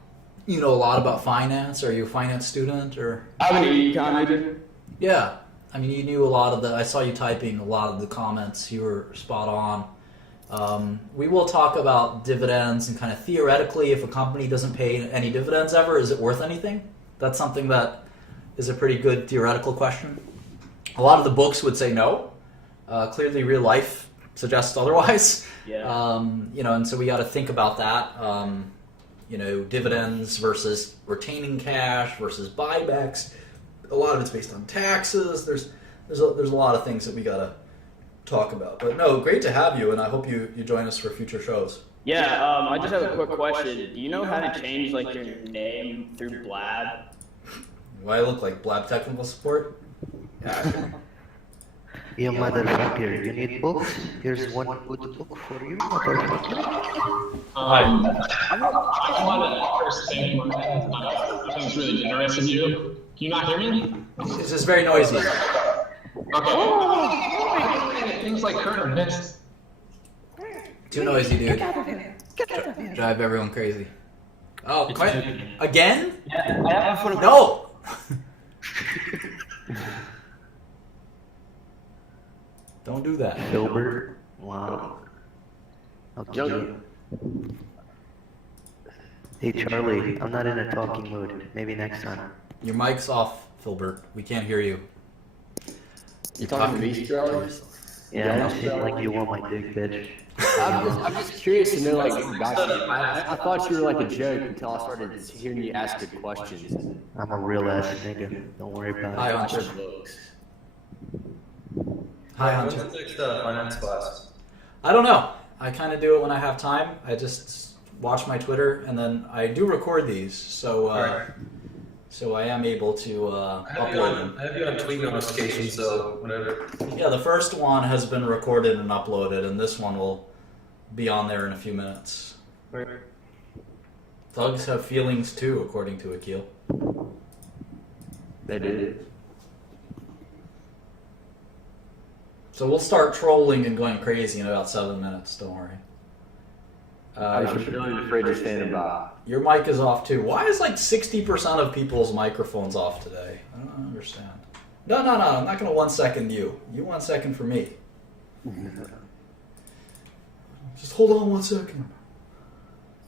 You know a lot about finance. Are you a finance student, or? I'm an econ major. Yeah, I mean, you knew a lot of the. I saw you typing a lot of the comments. You were spot on. We will talk about dividends and kind of theoretically, if a company doesn't pay any dividends ever, is it worth anything? That's something that is a pretty good theoretical question. A lot of the books would say no. Clearly, real life suggests otherwise. Yeah. And so we got to think about that. Dividends versus retaining cash versus buybacks. A lot of it's based on taxes. There's a lot of things that we got to talk about. But no, great to have you, and I hope you join us for future shows. Yeah. I just have a quick question. Do you know how to change like your name through Blab? Do I look like Blab technical support? Yeah. You motherfucker, you need books? Here's one good book for you, motherfucker. I want to first thank you. I think it's really generous of you. Can you not hear me? It's just very noisy. Okay. Things like current events. Too noisy, dude. Drive everyone crazy. Oh, again? Yeah. No! Don't do that. Filbert? Wow. Okay. Hey Charlie, I'm not in a talking mood. Maybe next time. Your mic's off, Filbert. We can't hear you. You talking to me, Charlie? Yeah, I feel like you want my dick, bitch. I'm just curious to know, like, I thought you were like a joke until I started hearing you ask good questions. I'm a real ass nigga. Don't worry about it. Hi, Hunter. Hi, Hunter. When's the next finance class? I don't know. I kind of do it when I have time. I just watch my Twitter, and then I do record these, so so I am able to upload them. I have you on tweet notifications, so whatever. Yeah, the first one has been recorded and uploaded, and this one will be on there in a few minutes. Right. Thugs have feelings too, according to Akil. They did. So we'll start trolling and going crazy in about 7 minutes, don't worry. I'm really afraid to stand by. Your mic is off too. Why is like 60% of people's microphones off today? I don't understand. No, I'm not going to 1 second you. You 1 second for me. Just hold on 1 second.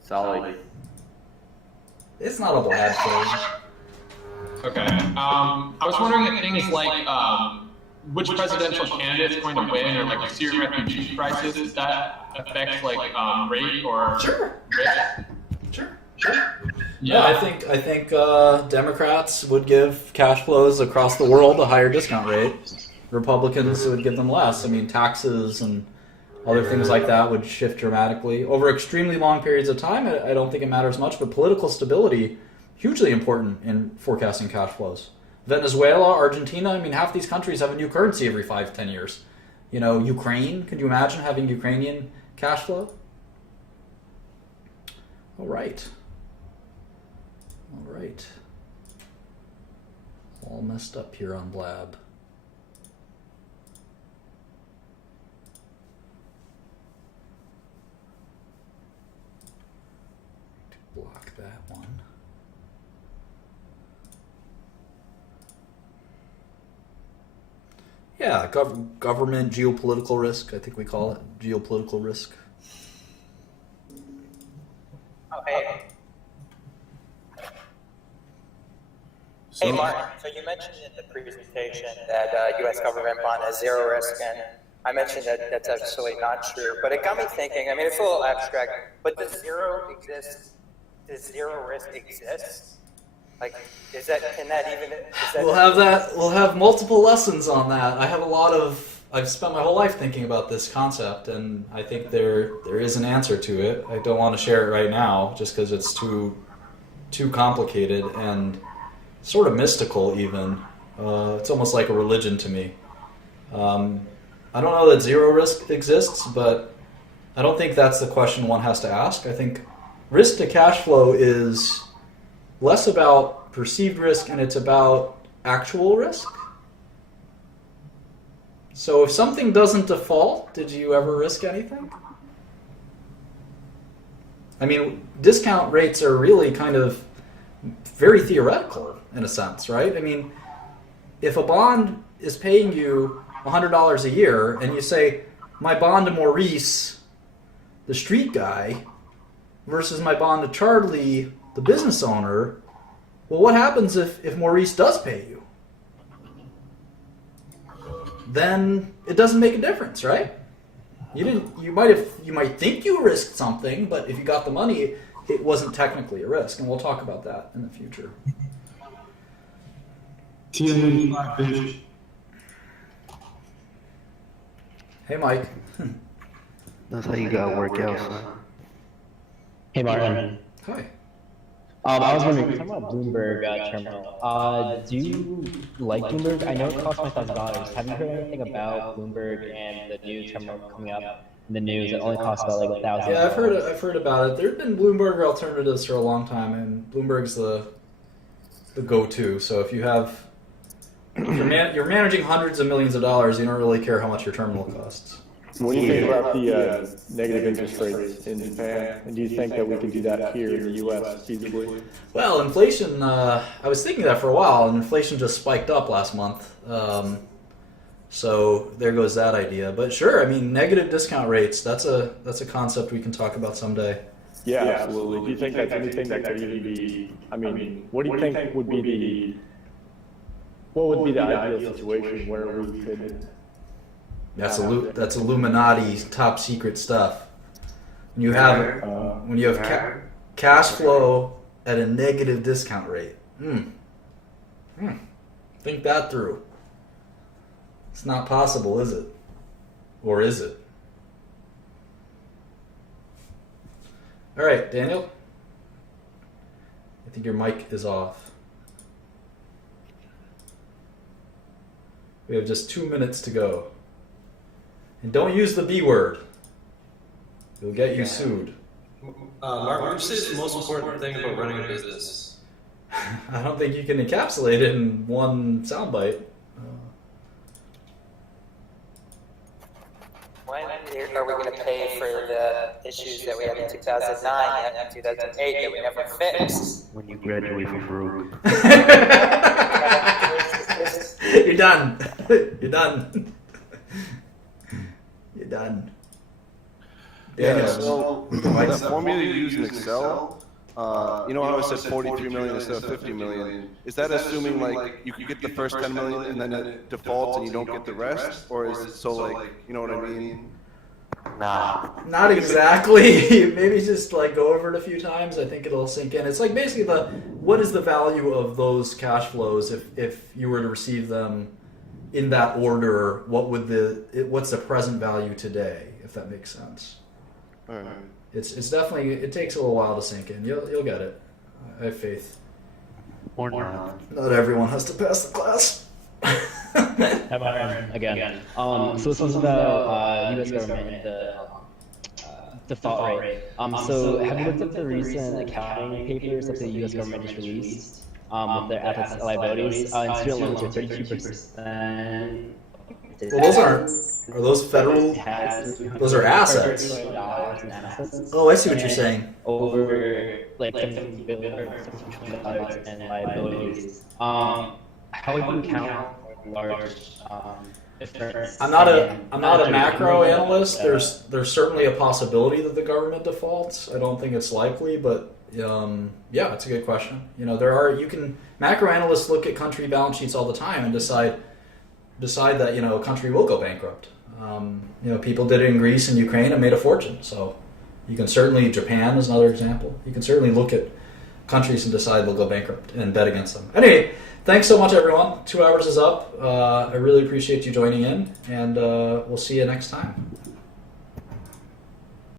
Solid. It's not a bad thing. Okay. I was wondering if things like which presidential candidate is going to win, or like the Syrian refugee crisis, does that affect like rate or Sure. risk? Sure. Yeah, I think Democrats would give cash flows across the world a higher discount rate. Republicans would give them less. I mean, taxes and other things like that would shift dramatically. Over extremely long periods of time, I don't think it matters much, but political stability, hugely important in forecasting cash flows. Venezuela, Argentina, I mean, half these countries have a new currency every 5-10 years. You know, Ukraine, could you imagine having Ukrainian cash flow? All right. All right. All messed up here on Blab. Block that one. Yeah, government geopolitical risk, I think we call it geopolitical risk. Okay. Hey, Martin, so you mentioned in the presentation that U.S. government bond has zero risk, and I mentioned that that's absolutely not true. But it got me thinking, I mean, it's a little abstract, but does zero exist? Does zero risk exist? Like, is that, can that even, is that... We'll have multiple lessons on that. I've spent my whole life thinking about this concept, and I think there is an answer to it. I don't want to share it right now, just because it's too complicated and sort of mystical even. It's almost like a religion to me. I don't know that zero risk exists, but I don't think that's the question one has to ask. I think risk to cash flow is less about perceived risk and it's about actual risk. So if something doesn't default, did you ever risk anything? I mean, discount rates are really kind of very theoretical in a sense, right? I mean, if a bond is paying you $100 a year and you say, my bond to Maurice, the street guy, versus my bond to Charlie, the business owner, well, what happens if Maurice does pay you? Then it doesn't make a difference, right? You might think you risked something, but if you got the money, it wasn't technically a risk, and we'll talk about that in the future. Hey, Mike. That's how you gotta work out, son. Hey, Martin. Hi. I was wondering, talking about Bloomberg terminal. Do you like Bloomberg? I know it costs $5,000. Have you heard anything about Bloomberg and the new terminal coming up in the news? It only costs about like $1,000. Yeah, I've heard about it. There have been Bloomberg alternatives for a long time, and Bloomberg's the go-to. So if you're managing hundreds of millions of dollars, you don't really care how much your terminal costs. What do you think about the negative interest rates in Japan? And do you think that we can do that here in the U.S. feasibly? Well, inflation, I was thinking that for a while, and inflation just spiked up last month. So there goes that idea. But sure, I mean, negative discount rates, that's a concept we can talk about someday. Yeah, absolutely. Do you think that's anything that could even be, I mean, what do you think would be the ideal situation where we could... That's Illuminati top secret stuff. When you have cash flow at a negative discount rate. Think that through. It's not possible, is it? Or is it? All right, Daniel. I think your mic is off. We have just 2 minutes to go. And don't use the B word. You'll get you sued. Mark, what would you say is the most important thing about running a business? I don't think you can encapsulate it in one soundbite. When are we going to pay for the issues that we had in 2009 and 2008 that we never fixed? When you graduate from Baruch. You're done. You're done. You're done. Yeah, so that formula you use in Excel, you know how I said 43 million instead of 50 million? Is that assuming like you could get the first 10 million and then it defaults and you don't get the rest? Or is it so like, you know what I mean? Nah. Not exactly. Maybe just like go over it a few times. I think it'll sink in. It's like basically what is the value of those cash flows if you were to receive them in that order? What's the present value today? If that makes sense. All right. It's definitely, it takes a little while to sink in. You'll get it. I have faith. Or not. Not everyone has to pass the class. Again. So this was about U.S. government and the default rate. So have you looked at the recent accounting papers that the U.S. government just released with their assets and liabilities? And student loans are 32%. Well, are those federal? Those are assets. Oh, I see what you're saying. Over like $17 billion in liabilities. How would you count large difference? I'm not a macro analyst. There's certainly a possibility that the government defaults. I don't think it's likely, but yeah, it's a good question. Macro analysts look at country balance sheets all the time and decide that a country will go bankrupt. People did it in Greece and Ukraine and made a fortune. So you can certainly, Japan is another example. You can certainly look at countries and decide they'll go bankrupt and bet against them. Anyway, thanks so much, everyone. 2 hours is up. I really appreciate you joining in, and we'll see you next time.